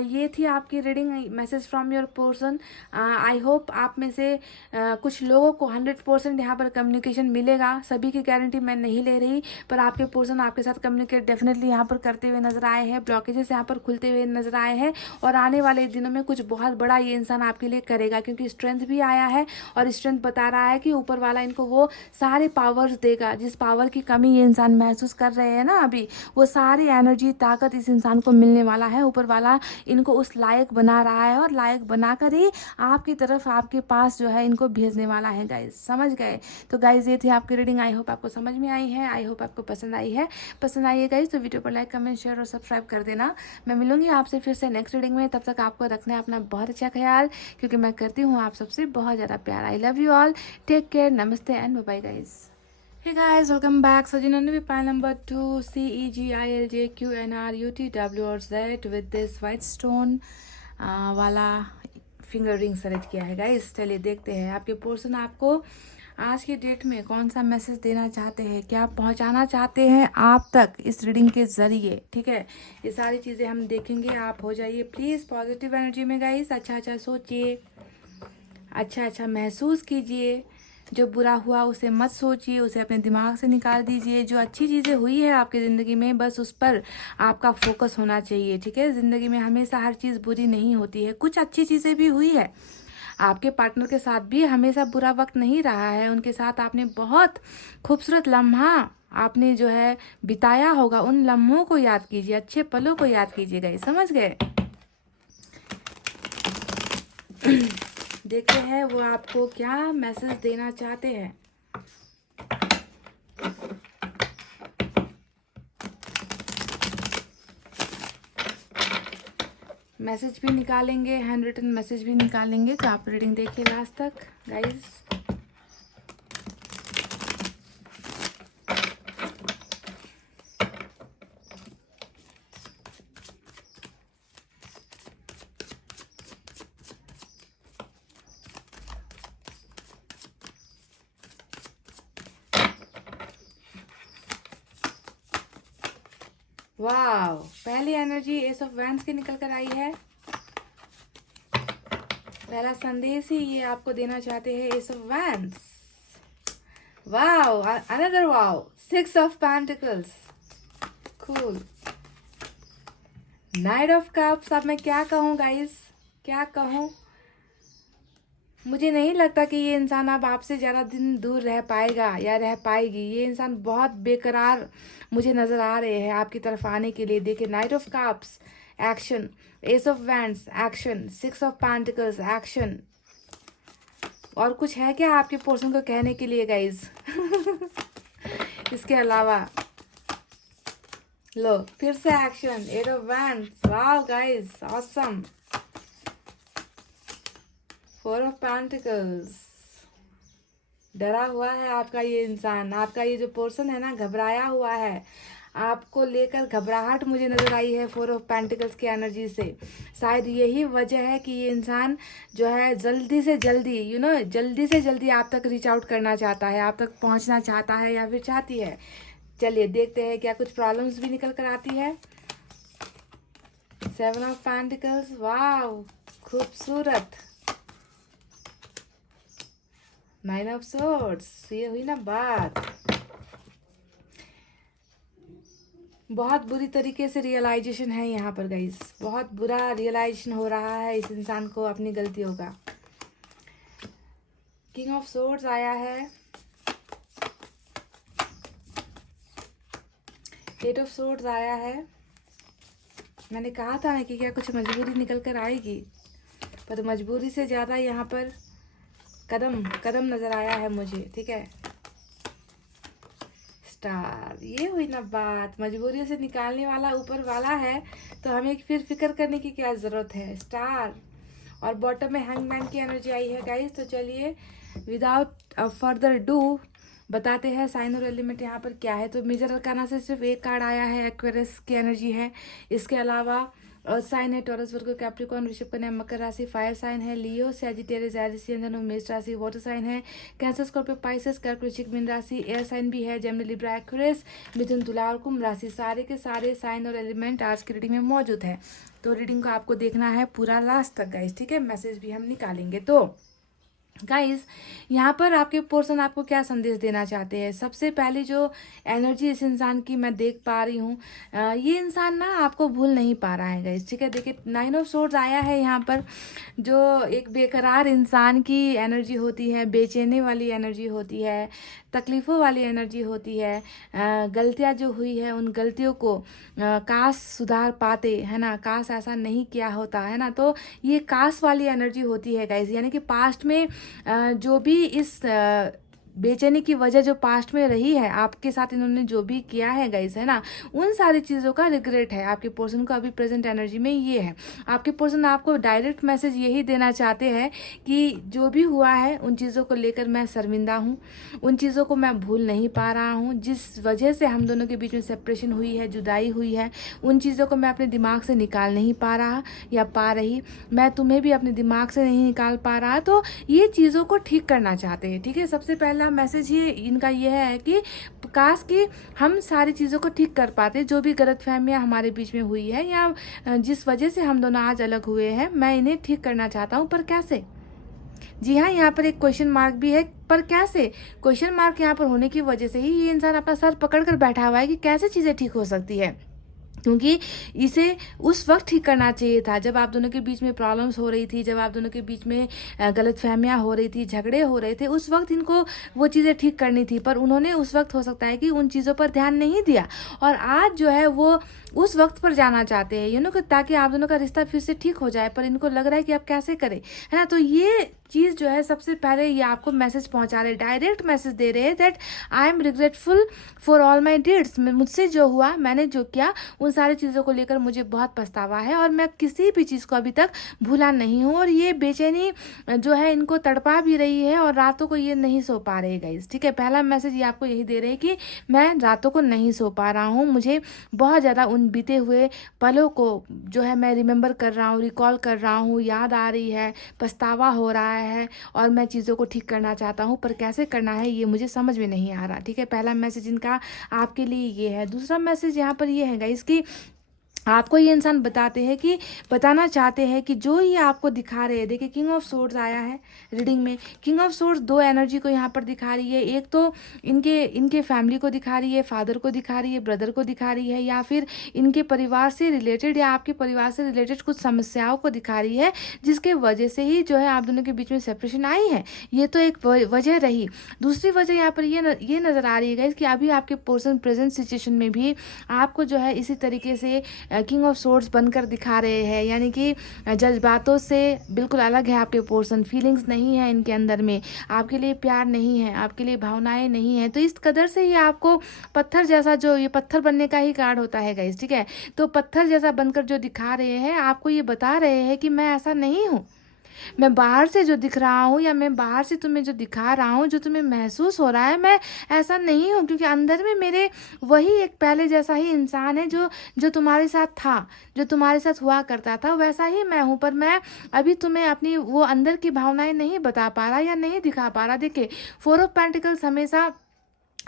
ये थी आपकी reading, message from your person. I hope आप में से कुछ लोगों को 100% यहाँ पर कम्युनिकेशन मिलेगा। सभी की गारंटी मैं नहीं ले रही, पर आपके पर्सन आपके साथ कम्युनिकेट डेफिनेटली यहाँ पर करते हुए नजर आए हैं, ब्लॉकेजेस यहाँ पर खुलते हुए नजर आए हैं। और आने वाले दिनों में कुछ बहुत बड़ा ये इंसान आपके लिए करेगा, क्योंकि स्ट्रेंथ भी आया है, और स्ट्रेंथ बता रहा है कि ऊपर वाला इनको वो सारे पावर्स देगा, जिस पावर की कमी ये इंसान महसूस कर रहे हैं ना अभी, वो सारी एनर्जी, ताकत इस इंसान को मिलने वाला है। ऊपर वाला इनको उस लायक बना रहा है, और लायक बनाकर ही आपकी तरफ, आपके पास जो है इनको भेजने वाला है गाइज। समझ गए? तो गाइज ये थी आपकी रीडिंग। आई होप आपको समझ में आई है, आई होप आपको पसंद आई है। पसंद आई है गाइज तो वीडियो को लाइक, कमेंट, शेयर और सब्सक्राइब कर देना। मैं मिलूंगी आपसे फिर से नेक्स्ट रीडिंग में। तब तक आपको रखना है अपना बहुत अच्छा ख्याल, क्योंकि मैं करती हूँ आप सबसे बहुत ज़्यादा प्यार। I love you all, take care, नमस्ते and bye bye guys. Hey guys, welcome back. So जिन्होंने भी पाइल नंबर 2 CEGILJQNRUTW और Z with this white stone वाला फिंगर रिंग सेलेक्ट किया है गाइस। चलिए देखते हैं आपके पर्सन आपको आज के डेट में कौन सा मैसेज देना चाहते हैं, क्या पहुंचाना चाहते हैं आप तक इस रीडिंग के ज़रिए, ठीक है। ये सारी चीज़ें हम देखेंगे। आप हो जाइए प्लीज़ पॉजिटिव एनर्जी में गाइस। अच्छा अच्छा सोचिए, अच्छा अच्छा महसूस कीजिए। जो बुरा हुआ उसे मत सोचिए, उसे अपने दिमाग से निकाल दीजिए। जो अच्छी चीज़ें हुई है आपकी ज़िंदगी में, बस उस पर आपका फोकस होना चाहिए, ठीक है। ज़िंदगी में हमेशा हर चीज़ बुरी नहीं होती है, कुछ अच्छी चीज़ें भी हुई है। आपके पार्टनर के साथ भी हमेशा बुरा वक्त नहीं रहा है, उनके साथ आपने बहुत खूबसूरत लम्हा आपने जो है बिताया होगा। उन लम्हों को याद कीजिए, अच्छे पलों को याद कीजिएगा, समझ गए। देखते हैं वो आपको क्या मैसेज देना चाहते हैं। मैसेज भी निकालेंगे, हैंड रिटन मैसेज भी निकालेंगे। तो आप रीडिंग देखिए लास्ट तक गाइज। वाव, पहली एनर्जी एस ऑफ वैंड्स की निकल कर आई है। पहला संदेश ही ये आपको देना चाहते हैं, S of wands. Wow, another wow, 6 of pentacles, cool. Night of cups. अब मैं क्या कहूँ गाइस, क्या कहूँ। मुझे नहीं लगता कि ये इंसान अब आपसे ज़्यादा दिन दूर रह पाएगा या रह पाएगी। ये इंसान बहुत बेकरार मुझे नज़र आ रहे हैं आपकी तरफ आने के लिए। देखिए, night of cups action, S of wands action, 6 of pentacles action. और कुछ है क्या आपके पर्सन को कहने के लिए गाइज? इसके अलावा लो फिर से action, 8 of wands. Wow guys, awesome. 4 of pentacles. डरा हुआ है आपका ये इंसान, आपका ये जो पर्सन है ना, घबराया हुआ है। आपको लेकर घबराहट मुझे नज़र आई है 4 ऑफ पेंटिकल्स की एनर्जी से। शायद यही वजह है कि ये इंसान जो है जल्दी से जल्दी जल्दी से जल्दी आप तक रीच आउट करना चाहता है, आप तक पहुंचना चाहता है या फिर चाहती है। चलिए देखते हैं क्या कुछ प्रॉब्लम्स भी निकल कर आती है। 7 ऑफ पेंटिकल्स, वाह खूबसूरत। 9 ऑफ सोर्ड्स, ये हुई ना बात। बहुत बुरी तरीके से रियलाइजेशन है यहाँ पर गाइस, बहुत बुरा रियलाइजेशन हो रहा है इस इंसान को अपनी गलतियों का। किंग ऑफ सोर्ड्स आया है, 8 ऑफ सोर्ड्स आया है। मैंने कहा था ना कि क्या कुछ मजबूरी निकल कर आएगी, पर मजबूरी से ज़्यादा यहाँ पर कदम नज़र आया है मुझे, ठीक है। स्टार, ये हुई ना बात, मजबूरियों से निकालने वाला ऊपर वाला है, तो हमें फिर फिक्र करने की क्या ज़रूरत है। स्टार और बॉटम में हैंगमैन की एनर्जी आई है गाइस। तो चलिए विदाउट फर्दर डू बताते हैं साइन और एलिमेंट यहाँ पर क्या है। तो मेजर अरकाना से सिर्फ एक कार्ड आया है, एक्वेरियस की एनर्जी है। इसके अलावा साइन है टॉरस, वर्गो, कैप्रिकॉर्न, वृषभ, कन्या, मकर राशि। फायर साइन है लियो, सैजिटेरियस, एरिस, धनु, मेष राशि। वाटर साइन है कैंसर, स्कॉर्पियो, पाइसेस, कर्क, वृश्चिक, मीन राशि। एयर साइन भी है जेमिनी, लिब्रा, एक्वेरियस, मिथुन, तुला और कुंभ राशि। सारे के सारे साइन और एलिमेंट आज की रीडिंग में मौजूद है। तो रीडिंग को आपको देखना है पूरा लास्ट तक गाइस, ठीक है। मैसेज भी हम निकालेंगे। तो गाइस यहाँ पर आपके पर्सन आपको क्या संदेश देना चाहते हैं। सबसे पहले जो एनर्जी इस इंसान की मैं देख पा रही हूँ, ये इंसान ना आपको भूल नहीं पा रहा है गाइस, ठीक है। देखिए 9 ऑफ सोर्ड्स आया है यहाँ पर, जो एक बेकरार इंसान की एनर्जी होती है, बेचैनी वाली एनर्जी होती है, तकलीफ़ों वाली एनर्जी होती है। गलतियाँ जो हुई है उन गलतियों को काश सुधार पाते, है ना, काश ऐसा नहीं किया होता, है ना। तो ये काश वाली एनर्जी होती है गाइस, यानी कि पास्ट में जो भी इस बेचैनी की वजह जो पास्ट में रही है आपके साथ, इन्होंने जो भी किया है गाइस, है ना, उन सारी चीज़ों का रिग्रेट है आपके पर्सन को। अभी प्रेजेंट एनर्जी में ये है, आपके पर्सन आपको डायरेक्ट मैसेज यही देना चाहते हैं कि जो भी हुआ है उन चीज़ों को लेकर मैं शर्मिंदा हूँ, उन चीज़ों को मैं भूल नहीं पा रहा हूँ। जिस वजह से हम दोनों के बीच में सेपरेशन हुई है, जुदाई हुई है, उन चीज़ों को मैं अपने दिमाग से निकाल नहीं पा रहा या पा रही। मैं तुम्हें भी अपने दिमाग से नहीं निकाल पा रहा। तो ये चीज़ों को ठीक करना चाहते हैं, ठीक है। सबसे पहला मैसेज ये इनका ये है कि काश कि हम सारी चीज़ों को ठीक कर पाते, जो भी गलतफहमियां हमारे बीच में हुई है या जिस वजह से हम दोनों आज अलग हुए हैं, मैं इन्हें ठीक करना चाहता हूँ, पर कैसे। जी हाँ, यहाँ पर एक क्वेश्चन मार्क भी है, पर कैसे। क्वेश्चन मार्क यहाँ पर होने की वजह से ही ये इंसान अपना सर पकड़ कर बैठा हुआ है कि कैसे चीज़ें ठीक हो सकती है, क्योंकि इसे उस वक्त ठीक करना चाहिए था जब आप दोनों के बीच में प्रॉब्लम्स हो रही थी, जब आप दोनों के बीच में गलतफहमियां हो रही थी, झगड़े हो रहे थे, उस वक्त इनको वो चीज़ें ठीक करनी थी। पर उन्होंने उस वक्त हो सकता है कि उन चीज़ों पर ध्यान नहीं दिया, और आज जो है वो उस वक्त पर जाना चाहते हैं, ताकि आप दोनों का रिश्ता फिर से ठीक हो जाए। पर इनको लग रहा है कि आप कैसे करें, है ना। तो ये चीज़ जो है सबसे पहले ये आपको मैसेज पहुंचा रहे, डायरेक्ट मैसेज दे रहे हैं that I am regretful for all my deeds. मुझसे जो हुआ, मैंने जो किया, उन सारी चीज़ों को लेकर मुझे बहुत पछतावा है, और मैं किसी भी चीज़ को अभी तक भूला नहीं हूँ। और ये बेचैनी जो है इनको तड़पा भी रही है, और रातों को ये नहीं सो पा रहे गाइस, ठीक है। पहला मैसेज ये आपको यही दे रहे हैं कि मैं रातों को नहीं सो पा रहा हूँ, मुझे बहुत ज़्यादा उन बीते हुए पलों को जो है मैं रिमेंबर कर रहा हूँ, रिकॉल कर रहा हूँ, याद आ रही है, पछतावा हो रहा है, और मैं चीज़ों को ठीक करना चाहता हूँ, पर कैसे करना है ये मुझे समझ में नहीं आ रहा, ठीक है। पहला मैसेज इनका आपके लिए ये है। दूसरा मैसेज यहाँ पर ये है गाइस कि आपको ये इंसान बताना चाहते हैं कि जो ये आपको दिखा रहे हैं। देखिए किंग ऑफ सोर्ड्स आया है रीडिंग में। किंग ऑफ सोर्ड्स दो एनर्जी को यहाँ पर दिखा रही है। एक तो इनके फैमिली को दिखा रही है, फादर को दिखा रही है, ब्रदर को दिखा रही है, या फिर इनके परिवार से रिलेटेड या आपके परिवार से रिलेटेड कुछ समस्याओं को दिखा रही है, जिसके वजह से ही जो है आप दोनों के बीच में सेपरेशन आई है। ये तो एक वजह रही। दूसरी वजह यहाँ पर ये नज़र आ रही है कि अभी आपके पर्सन प्रेजेंट सिचुएशन में भी आपको जो है इसी तरीके से किंग ऑफ सोर्ड्स बनकर दिखा रहे हैं, यानी कि जज्बातों से बिल्कुल अलग है आपके पर्सन। फीलिंग्स नहीं है इनके अंदर में, आपके लिए प्यार नहीं है, आपके लिए भावनाएं नहीं है। तो इस कदर से ये आपको पत्थर जैसा, जो ये पत्थर बनने का ही कार्ड होता है गाइस, ठीक है। तो पत्थर जैसा बनकर जो दिखा रहे हैं, आपको ये बता रहे हैं कि मैं ऐसा नहीं हूँ, मैं बाहर से जो दिख रहा हूँ या मैं बाहर से तुम्हें जो दिखा रहा हूँ, जो तुम्हें महसूस हो रहा है, मैं ऐसा नहीं हूँ, क्योंकि अंदर में मेरे वही एक पहले जैसा ही इंसान है जो जो तुम्हारे साथ था, जो तुम्हारे साथ हुआ करता था, वैसा ही मैं हूँ। पर मैं अभी तुम्हें अपनी वो अंदर की भावनाएं नहीं बता पा रहा या नहीं दिखा पा रहा। देखिए, 4 ऑफ पेंटिकल्स हमेशा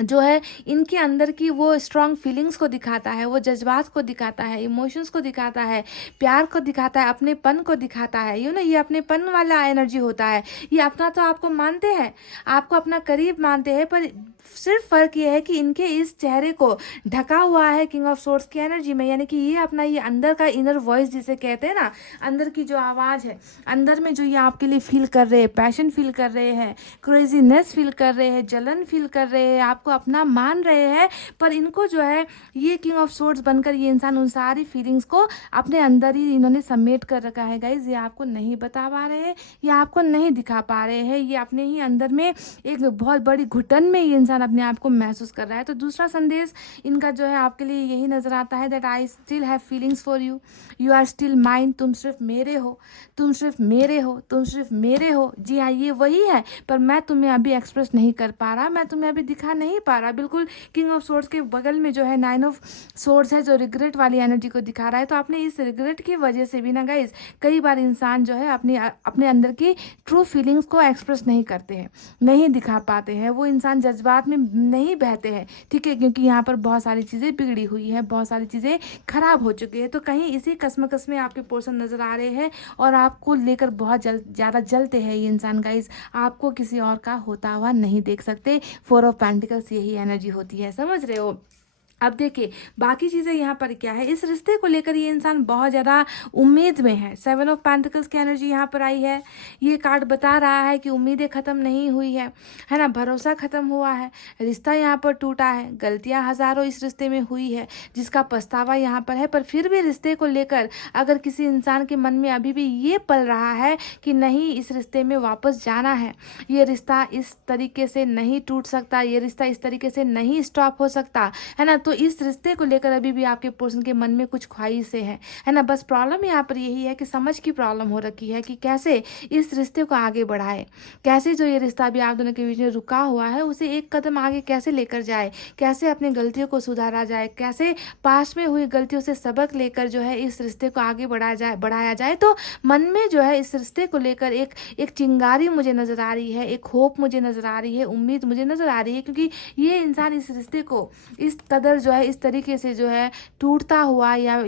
जो है इनके अंदर की वो स्ट्रॉन्ग फीलिंग्स को दिखाता है, वो जज्बात को दिखाता है, इमोशंस को दिखाता है, प्यार को दिखाता है, अपनेपन को दिखाता है। ये अपनेपन वाला एनर्जी होता है। ये अपना तो आपको मानते हैं, आपको अपना करीब मानते हैं, पर सिर्फ फर्क ये है कि इनके इस चेहरे को ढका हुआ है किंग ऑफ सोर्ड्स की एनर्जी में। यानी कि ये अपना ये अंदर का इनर वॉइस जिसे कहते हैं ना, अंदर की जो आवाज़ है, अंदर में जो ये आपके लिए फील कर रहे हैं, पैशन फील कर रहे हैं, क्रेजीनेस फील कर रहे हैं, जलन फील कर रहे हैं, आपको अपना मान रहे हैं, पर इनको जो है ये किंग ऑफ सोर्ड्स बनकर ये इंसान उन सारी फीलिंग्स को अपने अंदर ही इन्होंने समेट कर रखा है। गाइज, ये आपको नहीं बता पा रहे हैं, ये आपको नहीं दिखा पा रहे हैं, ये अपने ही अंदर में एक बहुत बड़ी घुटन में ये इंसान अपने आप को महसूस कर रहा है। तो दूसरा संदेश इनका जो है आपके लिए यही नजर आता है, that I still have feelings for you, you are still mine. तुम सिर्फ मेरे हो, तुम सिर्फ मेरे हो, तुम सिर्फ मेरे हो। जी हाँ, ये वही है, पर मैं तुम्हें अभी एक्सप्रेस नहीं कर पा रहा, मैं तुम्हें अभी दिखा नहीं पा रहा। बिल्कुल किंग ऑफ सोर्ड्स के बगल में जो है 9 ऑफ सोर्ड्स है, जो रिग्रेट वाली एनर्जी को दिखा रहा है। तो अपने इस रिग्रेट की वजह से भी ना गाइज, कई बार इंसान जो है अपने अंदर की ट्रू फीलिंग्स को एक्सप्रेस नहीं करते हैं, नहीं दिखा पाते हैं, वो इंसान जज्बात में नहीं बहते हैं, ठीक है, क्योंकि यहाँ पर बहुत सारी चीज़ें बिगड़ी हुई है, बहुत सारी चीज़ें खराब हो चुकी है। तो कहीं इसी कसमकस में आपके पोर्शन नज़र आ रहे हैं और आपको लेकर बहुत ज़्यादा जलते हैं ये इंसान। गाइज, आपको किसी और का होता हुआ नहीं देख सकते। 4 ऑफ पेंटिकल्स यही एनर्जी होती है, समझ रहे हो। अब देखिए बाकी चीज़ें यहाँ पर क्या है, इस रिश्ते को लेकर ये इंसान बहुत ज़्यादा उम्मीद में है। 7 ऑफ पेंटिकल्स की एनर्जी यहाँ पर आई है। ये कार्ड बता रहा है कि उम्मीदें ख़त्म नहीं हुई है ना, भरोसा ख़त्म हुआ है, रिश्ता यहाँ पर टूटा है, गलतियाँ हज़ारों इस रिश्ते में हुई है, जिसका पछतावा यहाँ पर है। पर फिर भी रिश्ते को लेकर अगर किसी इंसान के मन में अभी भी ये पल रहा है कि नहीं, इस रिश्ते में वापस जाना है, ये रिश्ता इस तरीके से नहीं टूट सकता, ये रिश्ता इस तरीके से नहीं स्टॉप हो सकता, है ना। तो इस रिश्ते को लेकर अभी भी आपके पर्सन के मन में कुछ ख्वाहिशें हैं, है ना। बस प्रॉब्लम यहाँ पर यही है कि समझ की प्रॉब्लम हो रखी है कि कैसे इस रिश्ते को आगे बढ़ाए, कैसे जो ये रिश्ता अभी आप दोनों के बीच में रुका हुआ है उसे एक कदम आगे कैसे लेकर जाए, कैसे अपनी गलतियों को सुधारा जाए, कैसे पास्ट में हुई गलतियों से सबक लेकर जो है इस रिश्ते को आगे बढ़ाया जाए। तो मन में जो है इस रिश्ते को लेकर एक चिंगारी मुझे नज़र आ रही है, एक होप मुझे नज़र आ रही है, उम्मीद मुझे नज़र आ रही है, क्योंकि ये इंसान इस रिश्ते को इस कदर जो है इस तरीके से जो है टूटता हुआ या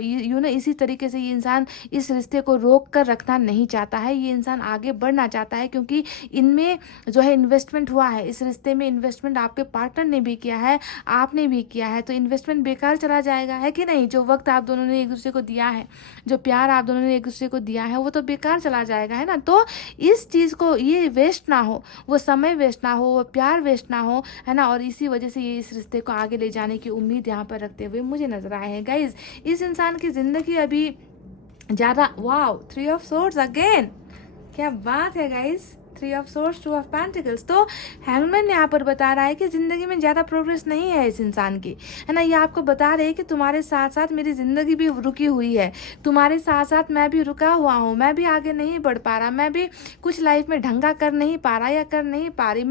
इसी तरीके से ये इंसान इस रिश्ते को रोक कर रखना नहीं चाहता है। ये इंसान आगे बढ़ना चाहता है, क्योंकि इनमें जो है इन्वेस्टमेंट हुआ है, इस रिश्ते में इन्वेस्टमेंट आपके पार्टनर ने भी किया है, आपने भी किया है, तो इन्वेस्टमेंट बेकार चला जाएगा, है कि नहीं। जो वक्त आप दोनों ने एक दूसरे को दिया है, जो प्यार आप दोनों ने एक दूसरे को दिया है, वो तो बेकार चला जाएगा, है ना। तो इस चीज़ को ये वेस्ट ना हो, वो समय वेस्ट ना हो, वो प्यार वेस्ट ना हो, है ना। और इसी वजह से ये इस रिश्ते को आगे ले जाने की उम्मीद यहाँ पर रखते हुए मुझे नजर आए हैं। गाइज, इस इंसान की जिंदगी अभी ज़्यादा, वाओ, 3 ऑफ सोर्ड्स अगेन, क्या बात है guys. 3 of swords, 2 of pentacles. तो हैंगमैन यहाँ पर बता रहा है कि ज़िंदगी में ज़्यादा प्रोग्रेस नहीं है इस इंसान की, है ना। ये आपको बता रहे हैं कि तुम्हारे साथ साथ मेरी ज़िंदगी भी रुकी हुई है, तुम्हारे साथ साथ मैं भी रुका हुआ हूँ, मैं भी आगे नहीं बढ़ पा रहा, मैं भी कुछ लाइफ में ढंगा कर नहीं पा रहा या कर नहीं पा रही,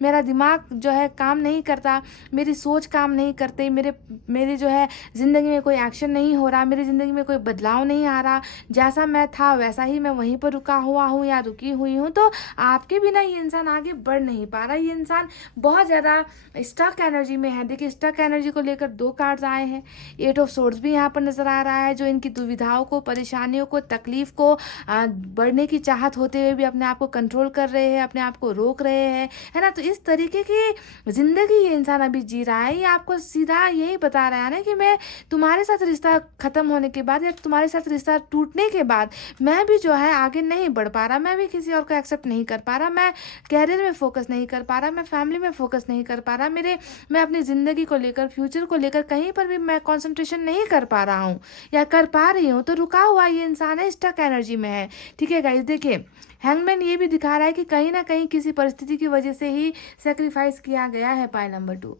मेरा दिमाग जो है काम नहीं करता, मेरी सोच काम नहीं करते, मेरे जो है ज़िंदगी में कोई एक्शन नहीं हो रहा, मेरी ज़िंदगी में कोई बदलाव नहीं आ रहा, जैसा मैं था वैसा ही मैं वहीं पर रुका हुआ हूँ या रुकी हुई हूँ। तो आपके बिना ये इंसान आगे बढ़ नहीं पा रहा, ये इंसान बहुत ज़्यादा स्टक एनर्जी में है। देखिए, स्टक एनर्जी को लेकर 2 कार्ड्स आए हैं। 8 ऑफ सोर्ड्स भी यहाँ पर नजर आ रहा है, जो इनकी दुविधाओं को, परेशानियों को, तकलीफ को, बढ़ने की चाहत होते हुए भी अपने आप को कंट्रोल कर रहे हैं, अपने आप को रोक रहे हैं, है ना। तो इस तरीके की जिंदगी ये इंसान अभी जी रहा है। ये आपको सीधा यही बता रहा है ना कि मैं तुम्हारे साथ रिश्ता खत्म होने के बाद या तुम्हारे साथ रिश्ता टूटने के बाद मैं भी जो है आगे नहीं बढ़ पा रहा, मैं भी किसी और को एक्सेप्ट नहीं कर पा रहा, मैं कैरियर में फोकस नहीं कर पा रहा, मैं फैमिली में फोकस नहीं कर पा रहा, मैं अपनी ज़िंदगी को लेकर, फ्यूचर को लेकर कहीं पर भी मैं कंसंट्रेशन नहीं कर पा रहा हूँ या कर पा रही हूँ। तो रुका हुआ ये इंसान है, स्टक एनर्जी में है, ठीक है गाइस। देखिए, हैंगमैन ये भी दिखा रहा है कि कहीं ना कहीं किसी परिस्थिति की वजह से ही सेक्रीफाइस किया गया है। पाइल नंबर 2,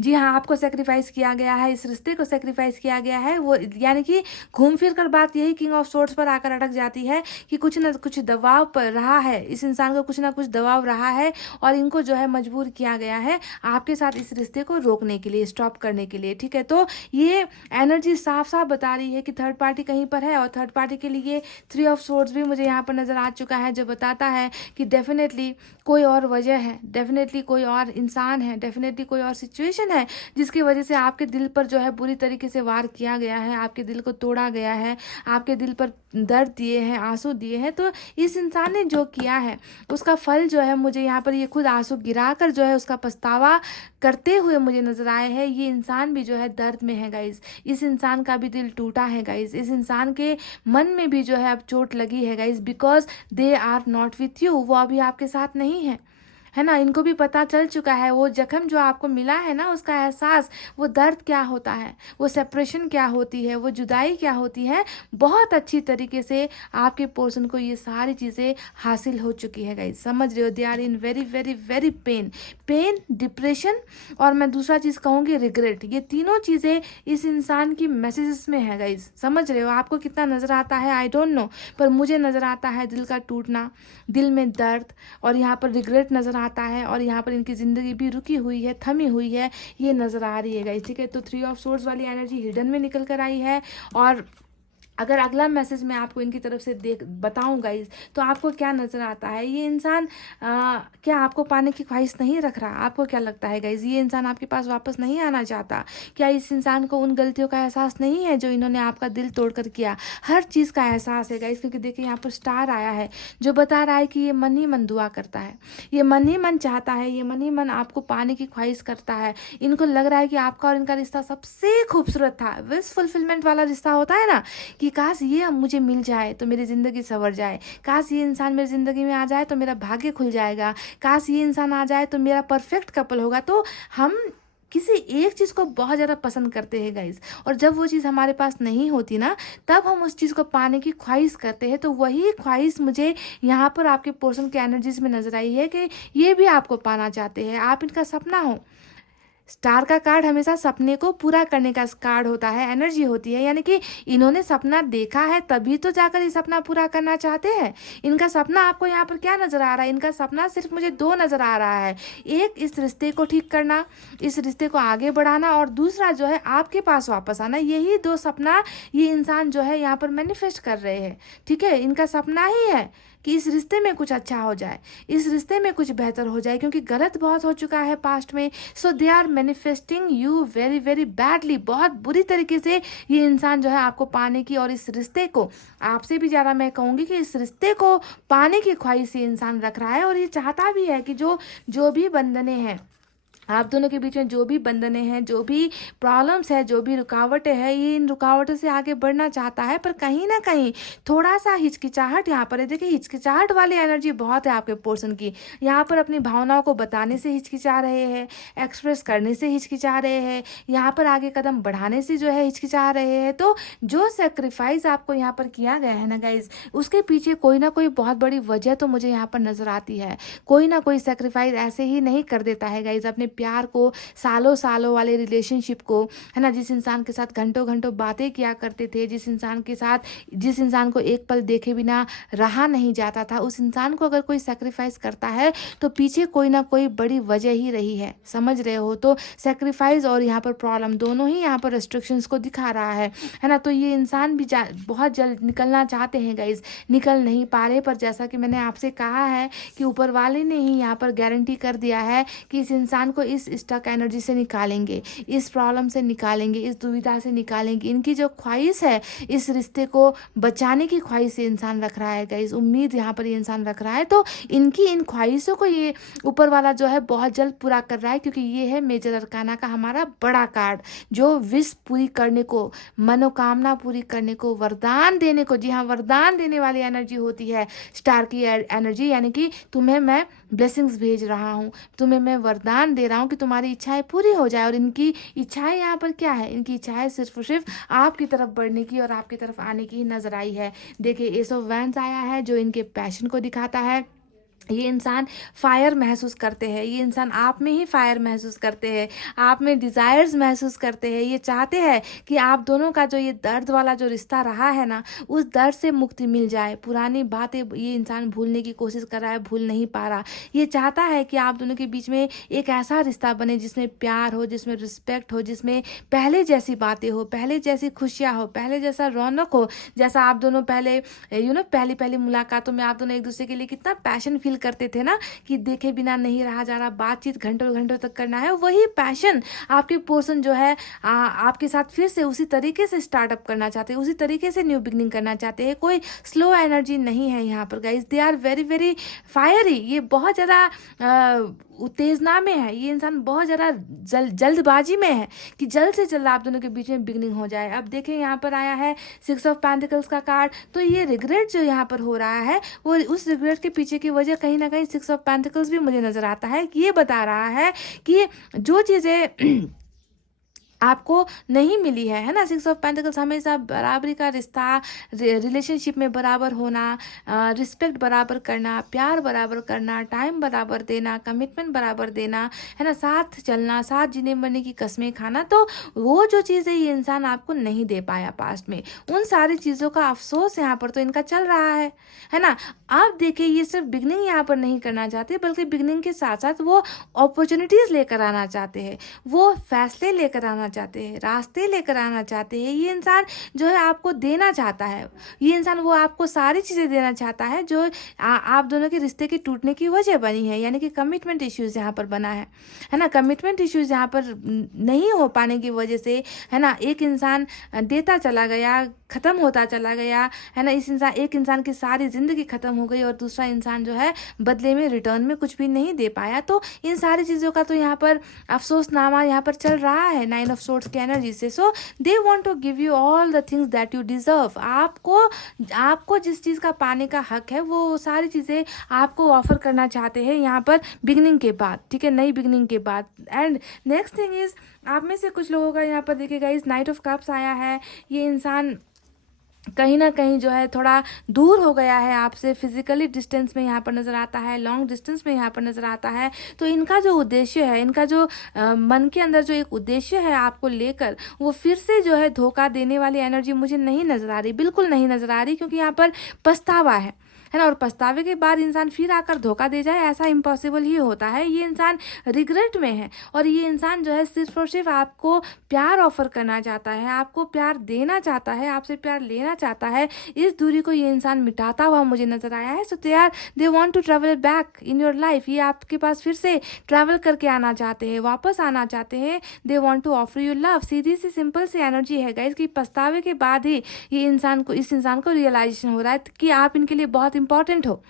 जी हाँ, आपको सैक्रिफाइस किया गया है, इस रिश्ते को सैक्रिफाइस किया गया है। वो यानी कि घूम फिर कर बात यही किंग ऑफ सोर्ड्स पर आकर अटक जाती है कि कुछ ना कुछ दबाव पर रहा है, इस इंसान को कुछ ना कुछ दबाव रहा है और इनको जो है मजबूर किया गया है आपके साथ इस रिश्ते को रोकने के लिए, स्टॉप करने के लिए, ठीक है। तो ये एनर्जी साफ साफ बता रही है कि थर्ड पार्टी कहीं पर है और थर्ड पार्टी के लिए 3 ऑफ सोर्ड्स भी मुझे यहाँ पर नजर आ चुका है, जो बताता है कि डेफिनेटली कोई और वजह है, डेफिनेटली कोई और इंसान है, डेफिनेटली कोई और सिचुएशन है जिसकी वजह से आपके दिल पर जो है बुरी तरीके से वार किया गया है, आपके दिल को तोड़ा गया है, आपके दिल पर दर्द दिए हैं, आंसू दिए हैं। तो इस इंसान ने जो किया है उसका फल जो है मुझे यहाँ पर ये खुद आंसू गिरा कर जो है उसका पछतावा करते हुए मुझे नजर आए हैं। ये इंसान भी जो है दर्द में है गाइज, इस इंसान का भी दिल टूटा है गाइज, इस इंसान के मन में भी जो है अब चोट लगी है guys, because they are not with you, वो अभी आपके साथ नहीं है ना। इनको भी पता चल चुका है वो जख्म जो आपको मिला है ना, उसका एहसास, वो दर्द क्या होता है, वो सेपरेशन क्या होती है, वो जुदाई क्या होती है। बहुत अच्छी तरीके से आपके पर्सन को ये सारी चीज़ें हासिल हो चुकी है गाइज, समझ रहे हो। They are in very very very pain, depression और मैं दूसरा चीज़ कहूँगी रिग्रेट। ये तीनों चीज़ें इस इंसान की मैसेजेस में है गाइज, समझ रहे हो। आपको कितना नज़र आता है आई डोंट नो, पर मुझे नज़र आता है दिल का टूटना, दिल में दर्द और यहाँ पर रिग्रेट नज़र आता है और यहाँ पर इनकी ज़िंदगी भी रुकी हुई है, थमी हुई है, ये नज़र आ रही है गाइस, ठीक है। तो 3 ऑफ सोर्ड्स वाली एनर्जी हिडन में निकल कर आई है। और अगर अगला मैसेज मैं आपको इनकी तरफ से बताऊं गाइज, तो आपको क्या नज़र आता है। ये इंसान क्या आपको पाने की ख्वाहिश नहीं रख रहा? आपको क्या लगता है गाइज, ये इंसान आपके पास वापस नहीं आना चाहता? क्या इस इंसान को उन गलतियों का एहसास नहीं है जो इन्होंने आपका दिल तोड़कर किया? हर चीज़ का एहसास है गाइज, क्योंकि देखिए यहाँ पर स्टार आया है जो बता रहा है कि ये मन ही मन दुआ करता है, ये मन ही मन चाहता है, ये मन ही मन आपको पाने की ख्वाहिश करता है। इनको लग रहा है कि आपका और इनका रिश्ता सबसे खूबसूरत था, विश फुलफिलमेंट वाला रिश्ता होता है ना, कि काश ये अब मुझे मिल जाए तो मेरी ज़िंदगी संवर जाए, काश ये इंसान मेरी ज़िंदगी में आ जाए तो मेरा भाग्य खुल जाएगा, काश ये इंसान आ जाए तो मेरा परफेक्ट कपल होगा। तो हम किसी एक चीज़ को बहुत ज़्यादा पसंद करते हैं गाइज, और जब वो चीज़ हमारे पास नहीं होती ना, तब हम उस चीज़ को पाने की ख्वाहिश करते हैं। तो वही ख्वाहिश मुझे यहाँ पर आपके पर्सन के एनर्जीज में नजर आई है कि ये भी आपको पाना चाहते हैं, आप इनका सपना हो। स्टार का कार्ड हमेशा सपने को पूरा करने का कार्ड होता है, एनर्जी होती है, यानी कि इन्होंने सपना देखा है तभी तो जाकर ये सपना पूरा करना चाहते हैं। इनका सपना आपको यहाँ पर क्या नजर आ रहा है? इनका सपना सिर्फ मुझे 2 नजर आ रहा है, एक इस रिश्ते को ठीक करना, इस रिश्ते को आगे बढ़ाना, और दूसरा जो है आपके पास वापस आना। यही 2 सपना ये इंसान जो है यहाँ पर मैनिफेस्ट कर रहे हैं, ठीक है। इनका सपना ही है कि इस रिश्ते में कुछ अच्छा हो जाए, इस रिश्ते में कुछ बेहतर हो जाए, क्योंकि गलत बहुत हो चुका है पास्ट में। So they are manifesting you very very badly, बहुत बुरी तरीके से ये इंसान जो है आपको पाने की, और इस रिश्ते को, आपसे भी ज़्यादा मैं कहूँगी कि इस रिश्ते को पाने की ख्वाहिश ये इंसान रख रहा है। और ये चाहता भी है कि जो भी बंधने हैं आप दोनों के बीच में, जो भी बंधने हैं, जो भी प्रॉब्लम्स है, जो भी रुकावटें हैं, ये इन रुकावटों से आगे बढ़ना चाहता है। पर कहीं ना कहीं थोड़ा सा हिचकिचाहट यहाँ पर है। देखिए हिचकिचाहट वाली एनर्जी बहुत है आपके पर्सन की। यहाँ पर अपनी भावनाओं को बताने से हिचकिचा रहे हैं, एक्सप्रेस करने से हिचकिचा रहे हैं, यहाँ पर आगे कदम बढ़ाने से जो है हिचकिचा रहे हैं। तो जो सेक्रीफाइस आपको यहाँ पर किया गया है ना गाइज, उसके पीछे कोई ना कोई बहुत बड़ी वजह तो मुझे यहाँ पर नजर आती है। कोई ना कोई सेक्रीफाइस ऐसे ही नहीं कर देता है गाइज अपने प्यार को, सालों सालों वाले रिलेशनशिप को, है ना, जिस इंसान के साथ घंटों घंटों बातें किया करते थे, जिस इंसान को एक पल देखे बिना रहा नहीं जाता था, उस इंसान को अगर कोई सेक्रीफाइस करता है तो पीछे कोई ना कोई बड़ी वजह ही रही है, समझ रहे हो। तो सेक्रीफाइस और यहाँ पर प्रॉब्लम दोनों ही यहाँ पर रेस्ट्रिक्शंस को दिखा रहा है ना। तो ये इंसान भी बहुत जल्द निकलना चाहते हैं गाइज, निकल नहीं पा रहे। पर जैसा कि मैंने आपसे कहा है कि ऊपर वाले ने ही यहाँ पर गारंटी कर दिया है कि इस इंसान को इस स्टक एनर्जी से निकालेंगे, इस प्रॉब्लम से निकालेंगे, इस दुविधा से निकालेंगे। इनकी जो ख्वाहिश है, इस रिश्ते को बचाने की ख्वाहिश ये इंसान रख रहा है गाइस, उम्मीद यहाँ पर ये इंसान रख रहा है। तो इनकी इन ख्वाहिशों को ये ऊपर वाला जो है बहुत जल्द पूरा कर रहा है, क्योंकि ये है मेजर अरकाना का हमारा बड़ा कार्ड, जो विश पूरी करने को, मनोकामना पूरी करने को, वरदान देने को, जी हाँ वरदान देने वाली एनर्जी होती है स्टार की एनर्जी। यानी कि तुम्हें मैं ब्लेसिंग्स भेज रहा हूँ, तुम्हें मैं वरदान दे रहा हूँ कि तुम्हारी इच्छाएं पूरी हो जाए। और इनकी इच्छाएं यहाँ पर क्या है? इनकी इच्छाएं सिर्फ और सिर्फ आपकी तरफ बढ़ने की और आपकी तरफ आने की नजर आई है। देखिए एस ऑफ वैंड्स आया है जो इनके पैशन को दिखाता है। ये इंसान फायर महसूस करते हैं, ये इंसान आप में ही फायर महसूस करते हैं, आप में डिज़ायर्स महसूस करते हैं। ये चाहते हैं कि आप दोनों का जो ये दर्द वाला जो रिश्ता रहा है ना, उस दर्द से मुक्ति मिल जाए। पुरानी बातें ये इंसान भूलने की कोशिश कर रहा है, भूल नहीं पा रहा। ये चाहता है कि आप दोनों के बीच में एक ऐसा रिश्ता बने जिसमें प्यार हो, जिसमें रिस्पेक्ट हो, जिसमें पहले जैसी बातें हो, पहले जैसी खुशियाँ हो, पहले जैसा रौनक हो, जैसा आप दोनों पहले पहली पहली मुलाकातों में आप दोनों एक दूसरे के लिए कितना पैशन फील करते थे ना, कि देखे बिना नहीं रहा जा रहा, बातचीत घंटों घंटों तक करना है। वही पैशन आपके पर्सन जो है आपके साथ फिर से उसी तरीके से स्टार्टअप करना चाहते हैं, उसी तरीके से न्यू बिगनिंग करना चाहते हैं। कोई स्लो एनर्जी नहीं है यहाँ पर guys, they are very very fiery. ये बहुत ज़्यादा उत्तेजना में है, ये इंसान बहुत ज़्यादा जल्दबाजी में है कि जल्द से जल्द आप दोनों के बीच में बिगनिंग हो जाए। अब देखें यहाँ पर आया है 6 ऑफ पेंटिकल्स का कार्ड, तो ये रिग्रेट जो यहाँ पर हो रहा है, वो उस रिग्रेट के पीछे की वजह कहीं ना कहीं 6 ऑफ पेंटिकल्स भी मुझे नज़र आता है कि ये बता रहा है कि जो चीज़ें आपको नहीं मिली है ना। 6 ऑफ पेंटिकल्स हमेशा बराबरी का रिश्ता, रिलेशनशिप में बराबर होना, रिस्पेक्ट बराबर करना, प्यार बराबर करना, टाइम बराबर देना, कमिटमेंट बराबर देना, है ना, साथ चलना, साथ जीने मरने की कस्में खाना। तो वो जो चीज़ें ये इंसान आपको नहीं दे पाया पास्ट में, उन सारी चीज़ों का अफसोस यहाँ पर तो इनका चल रहा है ना। आप देखिए, ये सिर्फ बिगनिंग यहाँ पर नहीं करना चाहते, बल्कि बिगनिंग के साथ साथ वो अपॉर्चुनिटीज़ लेकर आना चाहते हैं, वो फैसले लेकर आना चाहते हैं, रास्ते लेकर आना चाहते हैं। ये इंसान जो है आपको देना चाहता है, ये इंसान वो आपको सारी चीज़ें देना चाहता है जो आप दोनों के रिश्ते के टूटने की वजह बनी है, यानी कि कमिटमेंट इश्यूज़ यहाँ पर बना है ना। कमिटमेंट इश्यूज़ यहाँ पर नहीं हो पाने की वजह से, है ना, एक इंसान देता चला गया, ख़त्म होता चला गया, है ना। एक इंसान की सारी ज़िंदगी ख़त्म हो गई और दूसरा इंसान जो है बदले में रिटर्न में कुछ भी नहीं दे पाया। तो इन सारी चीज़ों का तो यहाँ पर अफसोसनामा यहाँ पर चल रहा है 9 ऑफ सोर्ड्स की एनर्जी से। So they want to give you all the things that you deserve. आपको जिस चीज़ का पाने का हक है, वो सारी चीज़ें आपको ऑफर करना चाहते हैं यहाँ पर बिगनिंग के बाद, ठीक है, नई बिगनिंग के बाद। एंड नेक्स्ट थिंग इज़, आप में से कुछ लोगों का यहाँ पर देखिएगा इस नाइट ऑफ कप्स आया है। ये इंसान कहीं ना कहीं जो है थोड़ा दूर हो गया है आपसे, फिजिकली डिस्टेंस में यहाँ पर नज़र आता है, लॉन्ग डिस्टेंस में यहाँ पर नज़र आता है। तो इनका जो उद्देश्य है, इनका जो मन के अंदर जो एक उद्देश्य है आपको लेकर, वो फिर से जो है धोखा देने वाली एनर्जी मुझे नहीं नज़र आ रही, बिल्कुल नहीं नज़र आ रही, क्योंकि यहाँ पर पछतावा है ना। और पछतावे के बाद इंसान फिर आकर धोखा दे जाए, ऐसा इम्पॉसिबल ही होता है। ये इंसान रिग्रेट में है और ये इंसान जो है सिर्फ और सिर्फ आपको प्यार ऑफर करना चाहता है, आपको प्यार देना चाहता है, आपसे प्यार लेना चाहता है। इस दूरी को ये इंसान मिटाता हुआ मुझे नजर आया है। So they want to travel back in your life. ये आपके पास फिर से ट्रैवल करके आना चाहते हैं, वापस आना चाहते हैं। They want to offer you love. सीधी सी सिंपल सी एनर्जी है गाइस कि पछतावे के बाद ही इस इंसान को रियलाइजेशन हो रहा है कि आप इनके लिए बहुत इंपॉर्टेंट हो,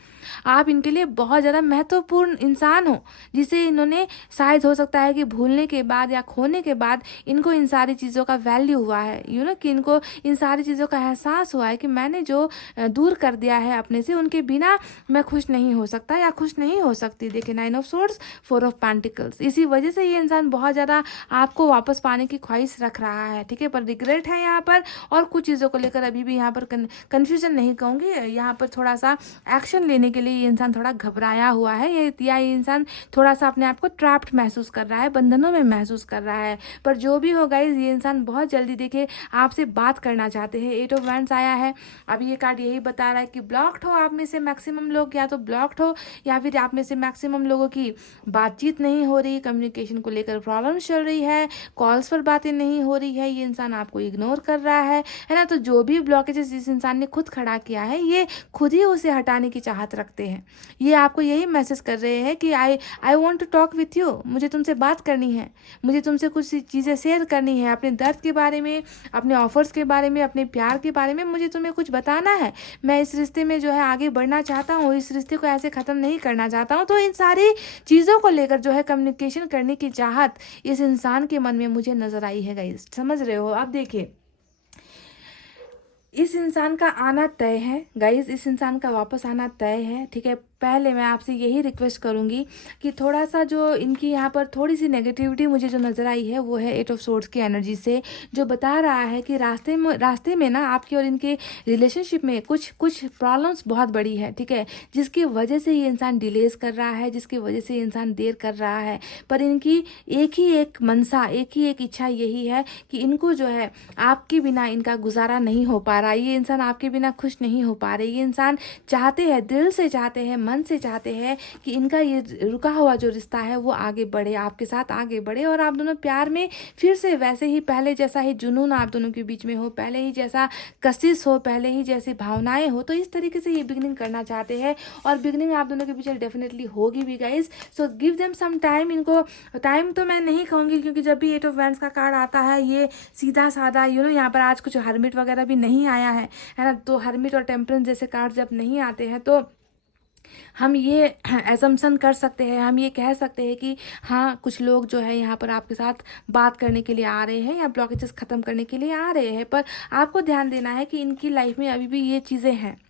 आप इनके लिए बहुत ज़्यादा महत्वपूर्ण इंसान हो, जिसे इन्होंने शायद हो सकता है कि भूलने के बाद या खोने के बाद इनको इन सारी चीज़ों का वैल्यू हुआ है, कि इनको इन सारी चीज़ों का एहसास हुआ है कि मैंने जो दूर कर दिया है अपने से, उनके बिना मैं खुश नहीं हो सकता या खुश नहीं हो सकती। देखिए 9 ऑफ सोर्ड्स, 4 ऑफ पेंटिकल्स, इसी वजह से ये इंसान बहुत ज़्यादा आपको वापस पाने की ख्वाहिश रख रहा है, ठीक है, पर रिग्रेट है यहाँ पर। और कुछ चीज़ों को लेकर अभी भी यहाँ पर कन्फ्यूजन नहीं कहूँगी, यहाँ पर थोड़ा सा एक्शन लेने के लिए ये इंसान थोड़ा घबराया हुआ है, ये इंसान थोड़ा सा अपने आप को ट्रैप्ड महसूस कर रहा है, बंधनों में महसूस कर रहा है। पर जो भी हो गाइस, ये इंसान बहुत जल्दी देखिए आपसे बात करना चाहते हैं। 8 ऑफ वैंड्स आया है। अब ये कार्ड यही बता रहा है कि ब्लॉक्ड हो आप में से मैक्सिमम लोग, या तो ब्लॉक्ड हो या फिर आप में से मैक्सिमम लोगों की बातचीत नहीं हो रही, कम्युनिकेशन को लेकर प्रॉब्लम चल रही है, कॉल्स पर बातें नहीं हो रही है, ये इंसान आपको इग्नोर कर रहा है ना। तो जो भी ब्लॉकेजेस इस इंसान ने खुद खड़ा किया है, ये खुद ही उसे हटाने की चाहत रखते हैं। ये आपको यही मैसेज कर रहे हैं कि I want to talk with you, मुझे तुमसे बात करनी है, मुझे तुमसे कुछ चीज़ें शेयर करनी है, अपने दर्द के बारे में, अपने ऑफर्स के बारे में, अपने प्यार के बारे में मुझे तुम्हें कुछ बताना है। मैं इस रिश्ते में जो है आगे बढ़ना चाहता हूँ, इस रिश्ते को ऐसे ख़त्म नहीं करना चाहता हूँ। तो इन सारी चीज़ों को लेकर जो है कम्युनिकेशन करने की चाहत इस इंसान के मन में मुझे नज़र आई है गाइस, समझ रहे हो। अब देखिए इस इंसान का आना तय है गाइस, इस इंसान का वापस आना तय है, ठीक है। पहले मैं आपसे यही रिक्वेस्ट करूँगी कि थोड़ा सा जो इनकी यहाँ पर थोड़ी सी नेगेटिविटी मुझे जो नज़र आई है वो है 8 ऑफ सोर्ड्स की एनर्जी से, जो बता रहा है कि रास्ते में ना आपकी और इनके रिलेशनशिप में कुछ प्रॉब्लम्स बहुत बड़ी है, ठीक है, जिसकी वजह से ये इंसान डिलेज कर रहा है, जिसकी वजह से ये इंसान देर कर रहा है। पर इनकी एक ही एक मनसा, एक ही एक इच्छा यही है कि इनको जो है आपके बिना इनका गुजारा नहीं हो पा रहा, ये इंसान आपके बिना खुश नहीं हो पा रहे। ये इंसान चाहते हैं, दिल से चाहते हैं, मन से चाहते हैं कि इनका ये रुका हुआ जो रिश्ता है वो आगे बढ़े, आपके साथ आगे बढ़े, और आप दोनों प्यार में फिर से वैसे ही पहले जैसा ही जुनून आप दोनों के बीच में हो, पहले ही जैसा कशिश हो, पहले ही जैसी भावनाएं हो। तो इस तरीके से ये बिगनिंग करना चाहते हैं, और बिगनिंग आप दोनों के बीच में डेफिनेटली होगी भी guys. So give them some time. इनको टाइम तो मैं नहीं कहूँगी, क्योंकि जब भी 8 ऑफ वैंड्स का कार्ड आता है ये सीधा साधा यहाँ पर आज कुछ हर्मिट वगैरह भी नहीं आया है ना। तो हर्मिट और टेम्परेंस जैसे कार्ड जब नहीं आते हैं तो हम ये एजम्पशन कर सकते हैं, हम ये कह सकते हैं कि हाँ कुछ लोग जो है यहाँ पर आपके साथ बात करने के लिए आ रहे हैं या ब्लॉकेजेस ख़त्म करने के लिए आ रहे हैं। पर आपको ध्यान देना है कि इनकी लाइफ में अभी भी ये चीज़ें हैं,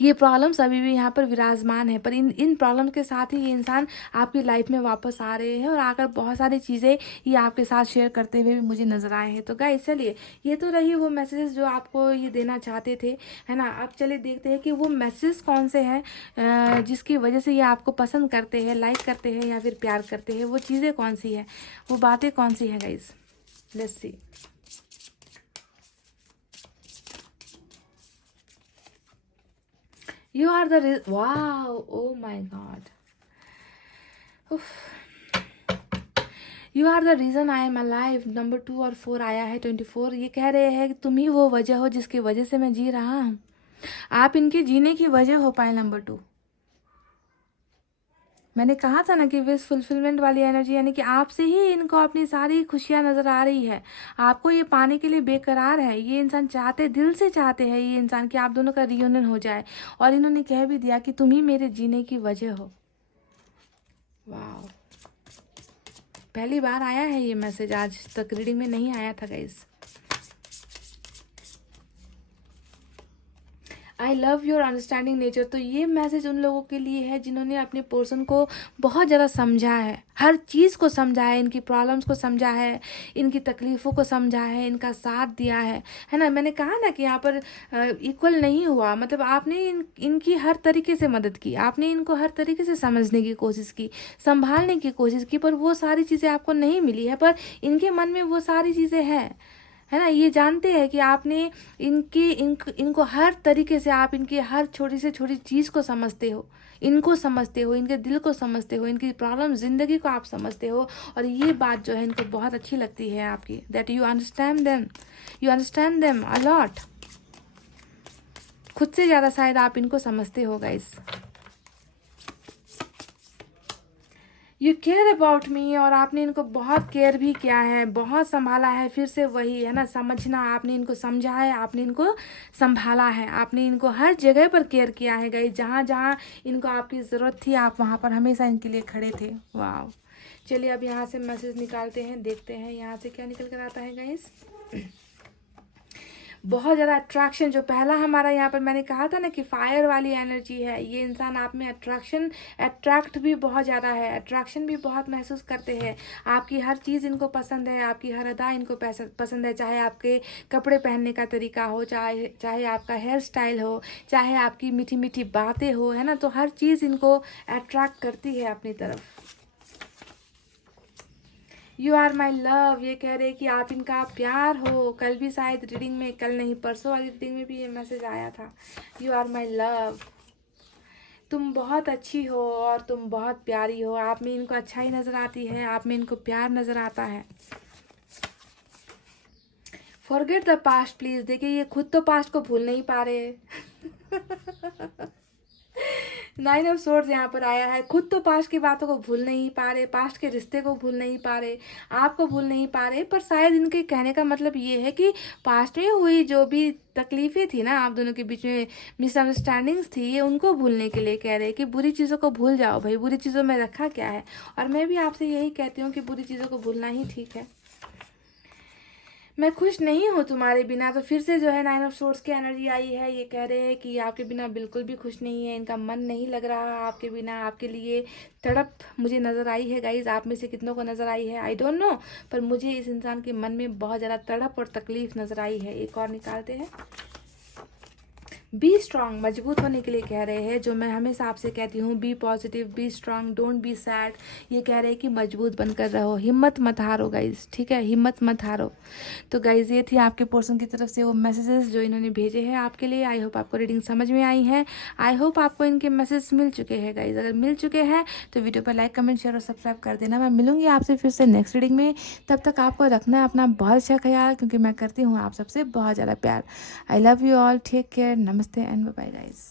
ये प्रॉब्लम्स अभी भी यहाँ पर विराजमान है। पर इन प्रॉब्लम के साथ ही ये इंसान आपकी लाइफ में वापस आ रहे हैं, और आकर बहुत सारी चीज़ें ये आपके साथ शेयर करते हुए भी मुझे नज़र आए हैं। तो गाइस चलिए, ये तो रही वो मैसेजेस जो आपको ये देना चाहते थे, है ना। अब चलिए देखते हैं कि वो मैसेजेस कौन से हैं जिसकी वजह से ये आपको पसंद करते हैं, लाइक करते हैं या फिर प्यार करते हैं। वो चीज़ें कौन सी है, वो बातें कौन सी हैं guys, let's see. You are the wow, oh my god. Oof. You are the reason I am alive। Number 2 और 4 आया है, 24। ये कह रहे हैं कि तुम ही वो वजह हो जिसकी वजह से मैं जी रहा हूँ, आप इनके जीने की वजह हो पाए। नंबर 2, मैंने कहा था ना कि विश फुलफिलमेंट वाली एनर्जी, यानी कि आपसे ही इनको अपनी सारी खुशियां नज़र आ रही है। आपको ये पाने के लिए बेकरार है। ये इंसान चाहते, दिल से चाहते हैं ये इंसान कि आप दोनों का रियूनियन हो जाए, और इन्होंने कह भी दिया कि तुम ही मेरे जीने की वजह हो। वाह, पहली बार आया है ये मैसेज, आज तक रीडिंग में नहीं आया था guys. I love your understanding nature. तो ये मैसेज उन लोगों के लिए है जिन्होंने अपने पर्सन को बहुत ज़्यादा समझा है, हर चीज़ को समझा है, इनकी प्रॉब्लम्स को समझा है, इनकी तकलीफ़ों को समझा है, इनका साथ दिया है ना। मैंने कहा ना कि यहाँ पर इक्वल नहीं हुआ, मतलब आपने इनकी हर तरीके से मदद की, आपने इनको हर तरीके से समझने की कोशिश की, संभालने की कोशिश की, पर वो सारी चीज़ें आपको नहीं मिली है। पर इनके मन में वो सारी चीज़ें हैं, है ना। ये जानते हैं कि आपने इनको हर तरीके से, आप इनकी हर छोटी से छोटी चीज़ को समझते हो, इनको समझते हो, इनके दिल को समझते हो, इनकी प्रॉब्लम ज़िंदगी को आप समझते हो। और ये बात जो है इनको बहुत अच्छी लगती है आपकी, that you understand them a lot. खुद से ज़्यादा शायद आप इनको समझते हो guys. You care about me, और आपने इनको बहुत केयर भी किया है, बहुत संभाला है। फिर से वही है ना, समझना, आपने इनको समझा है, आपने इनको संभाला है, आपने इनको हर जगह पर केयर किया है गाइस। जहाँ जहाँ इनको आपकी ज़रूरत थी, आप वहाँ पर हमेशा इनके लिए खड़े थे। वाह, चलिए अब यहाँ से मैसेज निकालते हैं, देखते हैं यहाँ से क्या निकल कर आता है गाइस। बहुत ज़्यादा अट्रैक्शन, जो पहला हमारा यहाँ पर मैंने कहा था ना कि फायर वाली एनर्जी है, ये इंसान आप में अट्रैक्ट भी बहुत ज़्यादा है, अट्रैक्शन भी बहुत महसूस करते हैं। आपकी हर चीज़ इनको पसंद है, आपकी हर अदा इनको पसंद है, चाहे आपके कपड़े पहनने का तरीका हो, चाहे आपका हेयर स्टाइल हो, चाहे आपकी मीठी मीठी बातें हो, है ना। तो हर चीज़ इनको अट्रैक्ट करती है अपनी तरफ। यू आर माई लव, ये कह रहे कि आप इनका प्यार हो। कल भी शायद रीडिंग में, कल नहीं परसों वाली रीडिंग में भी ये मैसेज आया था। यू आर माई लव, तुम बहुत अच्छी हो और तुम बहुत प्यारी हो। आप में इनको अच्छाई नज़र आती है, आप में इनको प्यार नज़र आता है। Forget the past please. देखिए ये खुद तो पास्ट को भूल नहीं पा रहे। 9 ऑफ सोर्ड्स यहाँ पर आया है। खुद तो पास्ट की बातों को भूल नहीं पा रहे, पास्ट के रिश्ते को भूल नहीं पा रहे, आपको भूल नहीं पा रहे। पर शायद इनके कहने का मतलब ये है कि पास्ट में हुई जो भी तकलीफ़ें थी ना, आप दोनों के बीच में मिसअंडरस्टैंडिंग्स थी, ये उनको भूलने के लिए कह रहे हैं कि बुरी चीज़ों को भूल जाओ भाई, बुरी चीज़ों में रखा क्या है। और मैं भी आपसे यही कहती हूँ कि बुरी चीज़ों को भूलना ही ठीक है। मैं खुश नहीं हूँ तुम्हारे बिना। तो फिर से जो है 9 ऑफ सोर्ड्स की एनर्जी आई है। ये कह रहे हैं कि आपके बिना बिल्कुल भी खुश नहीं है, इनका मन नहीं लग रहा आपके बिना। आपके लिए तड़प मुझे नज़र आई है गाइज। आप में से कितनों को नज़र आई है आई डोंट नो, पर मुझे इस इंसान के मन में बहुत ज़्यादा तड़प और तकलीफ नज़र आई है। एक और निकालते हैं। बी स्ट्रांग, मजबूत होने के लिए कह रहे हैं, जो मैं हमेशा आपसे कहती हूँ, be positive, be strong, don't be sad. ये कह रहे हैं कि मजबूत बनकर रहो, हिम्मत मत हारो गाइज, ठीक है, हिम्मत मत हारो। तो गाइज ये थी आपके पर्सन की तरफ से वो मैसेजेस जो इन्होंने भेजे हैं आपके लिए। आई होप आपको रीडिंग समझ में आई है। आई होप आपको इनके मैसेज मिल चुके हैं गाइज। अगर मिल चुके हैं तो वीडियो पर लाइक, कमेंट, शेयर और सब्सक्राइब कर देना। मैं मिलूंगी आपसे फिर से नेक्स्ट रीडिंग में। तब तक आपको रखना है अपना बहुत अच्छा ख्याल, क्योंकि मैं करती हूँ आप सबसे बहुत ज़्यादा प्यार। I love you all, take care, नमस्ते एंड बाय बाय गाइज।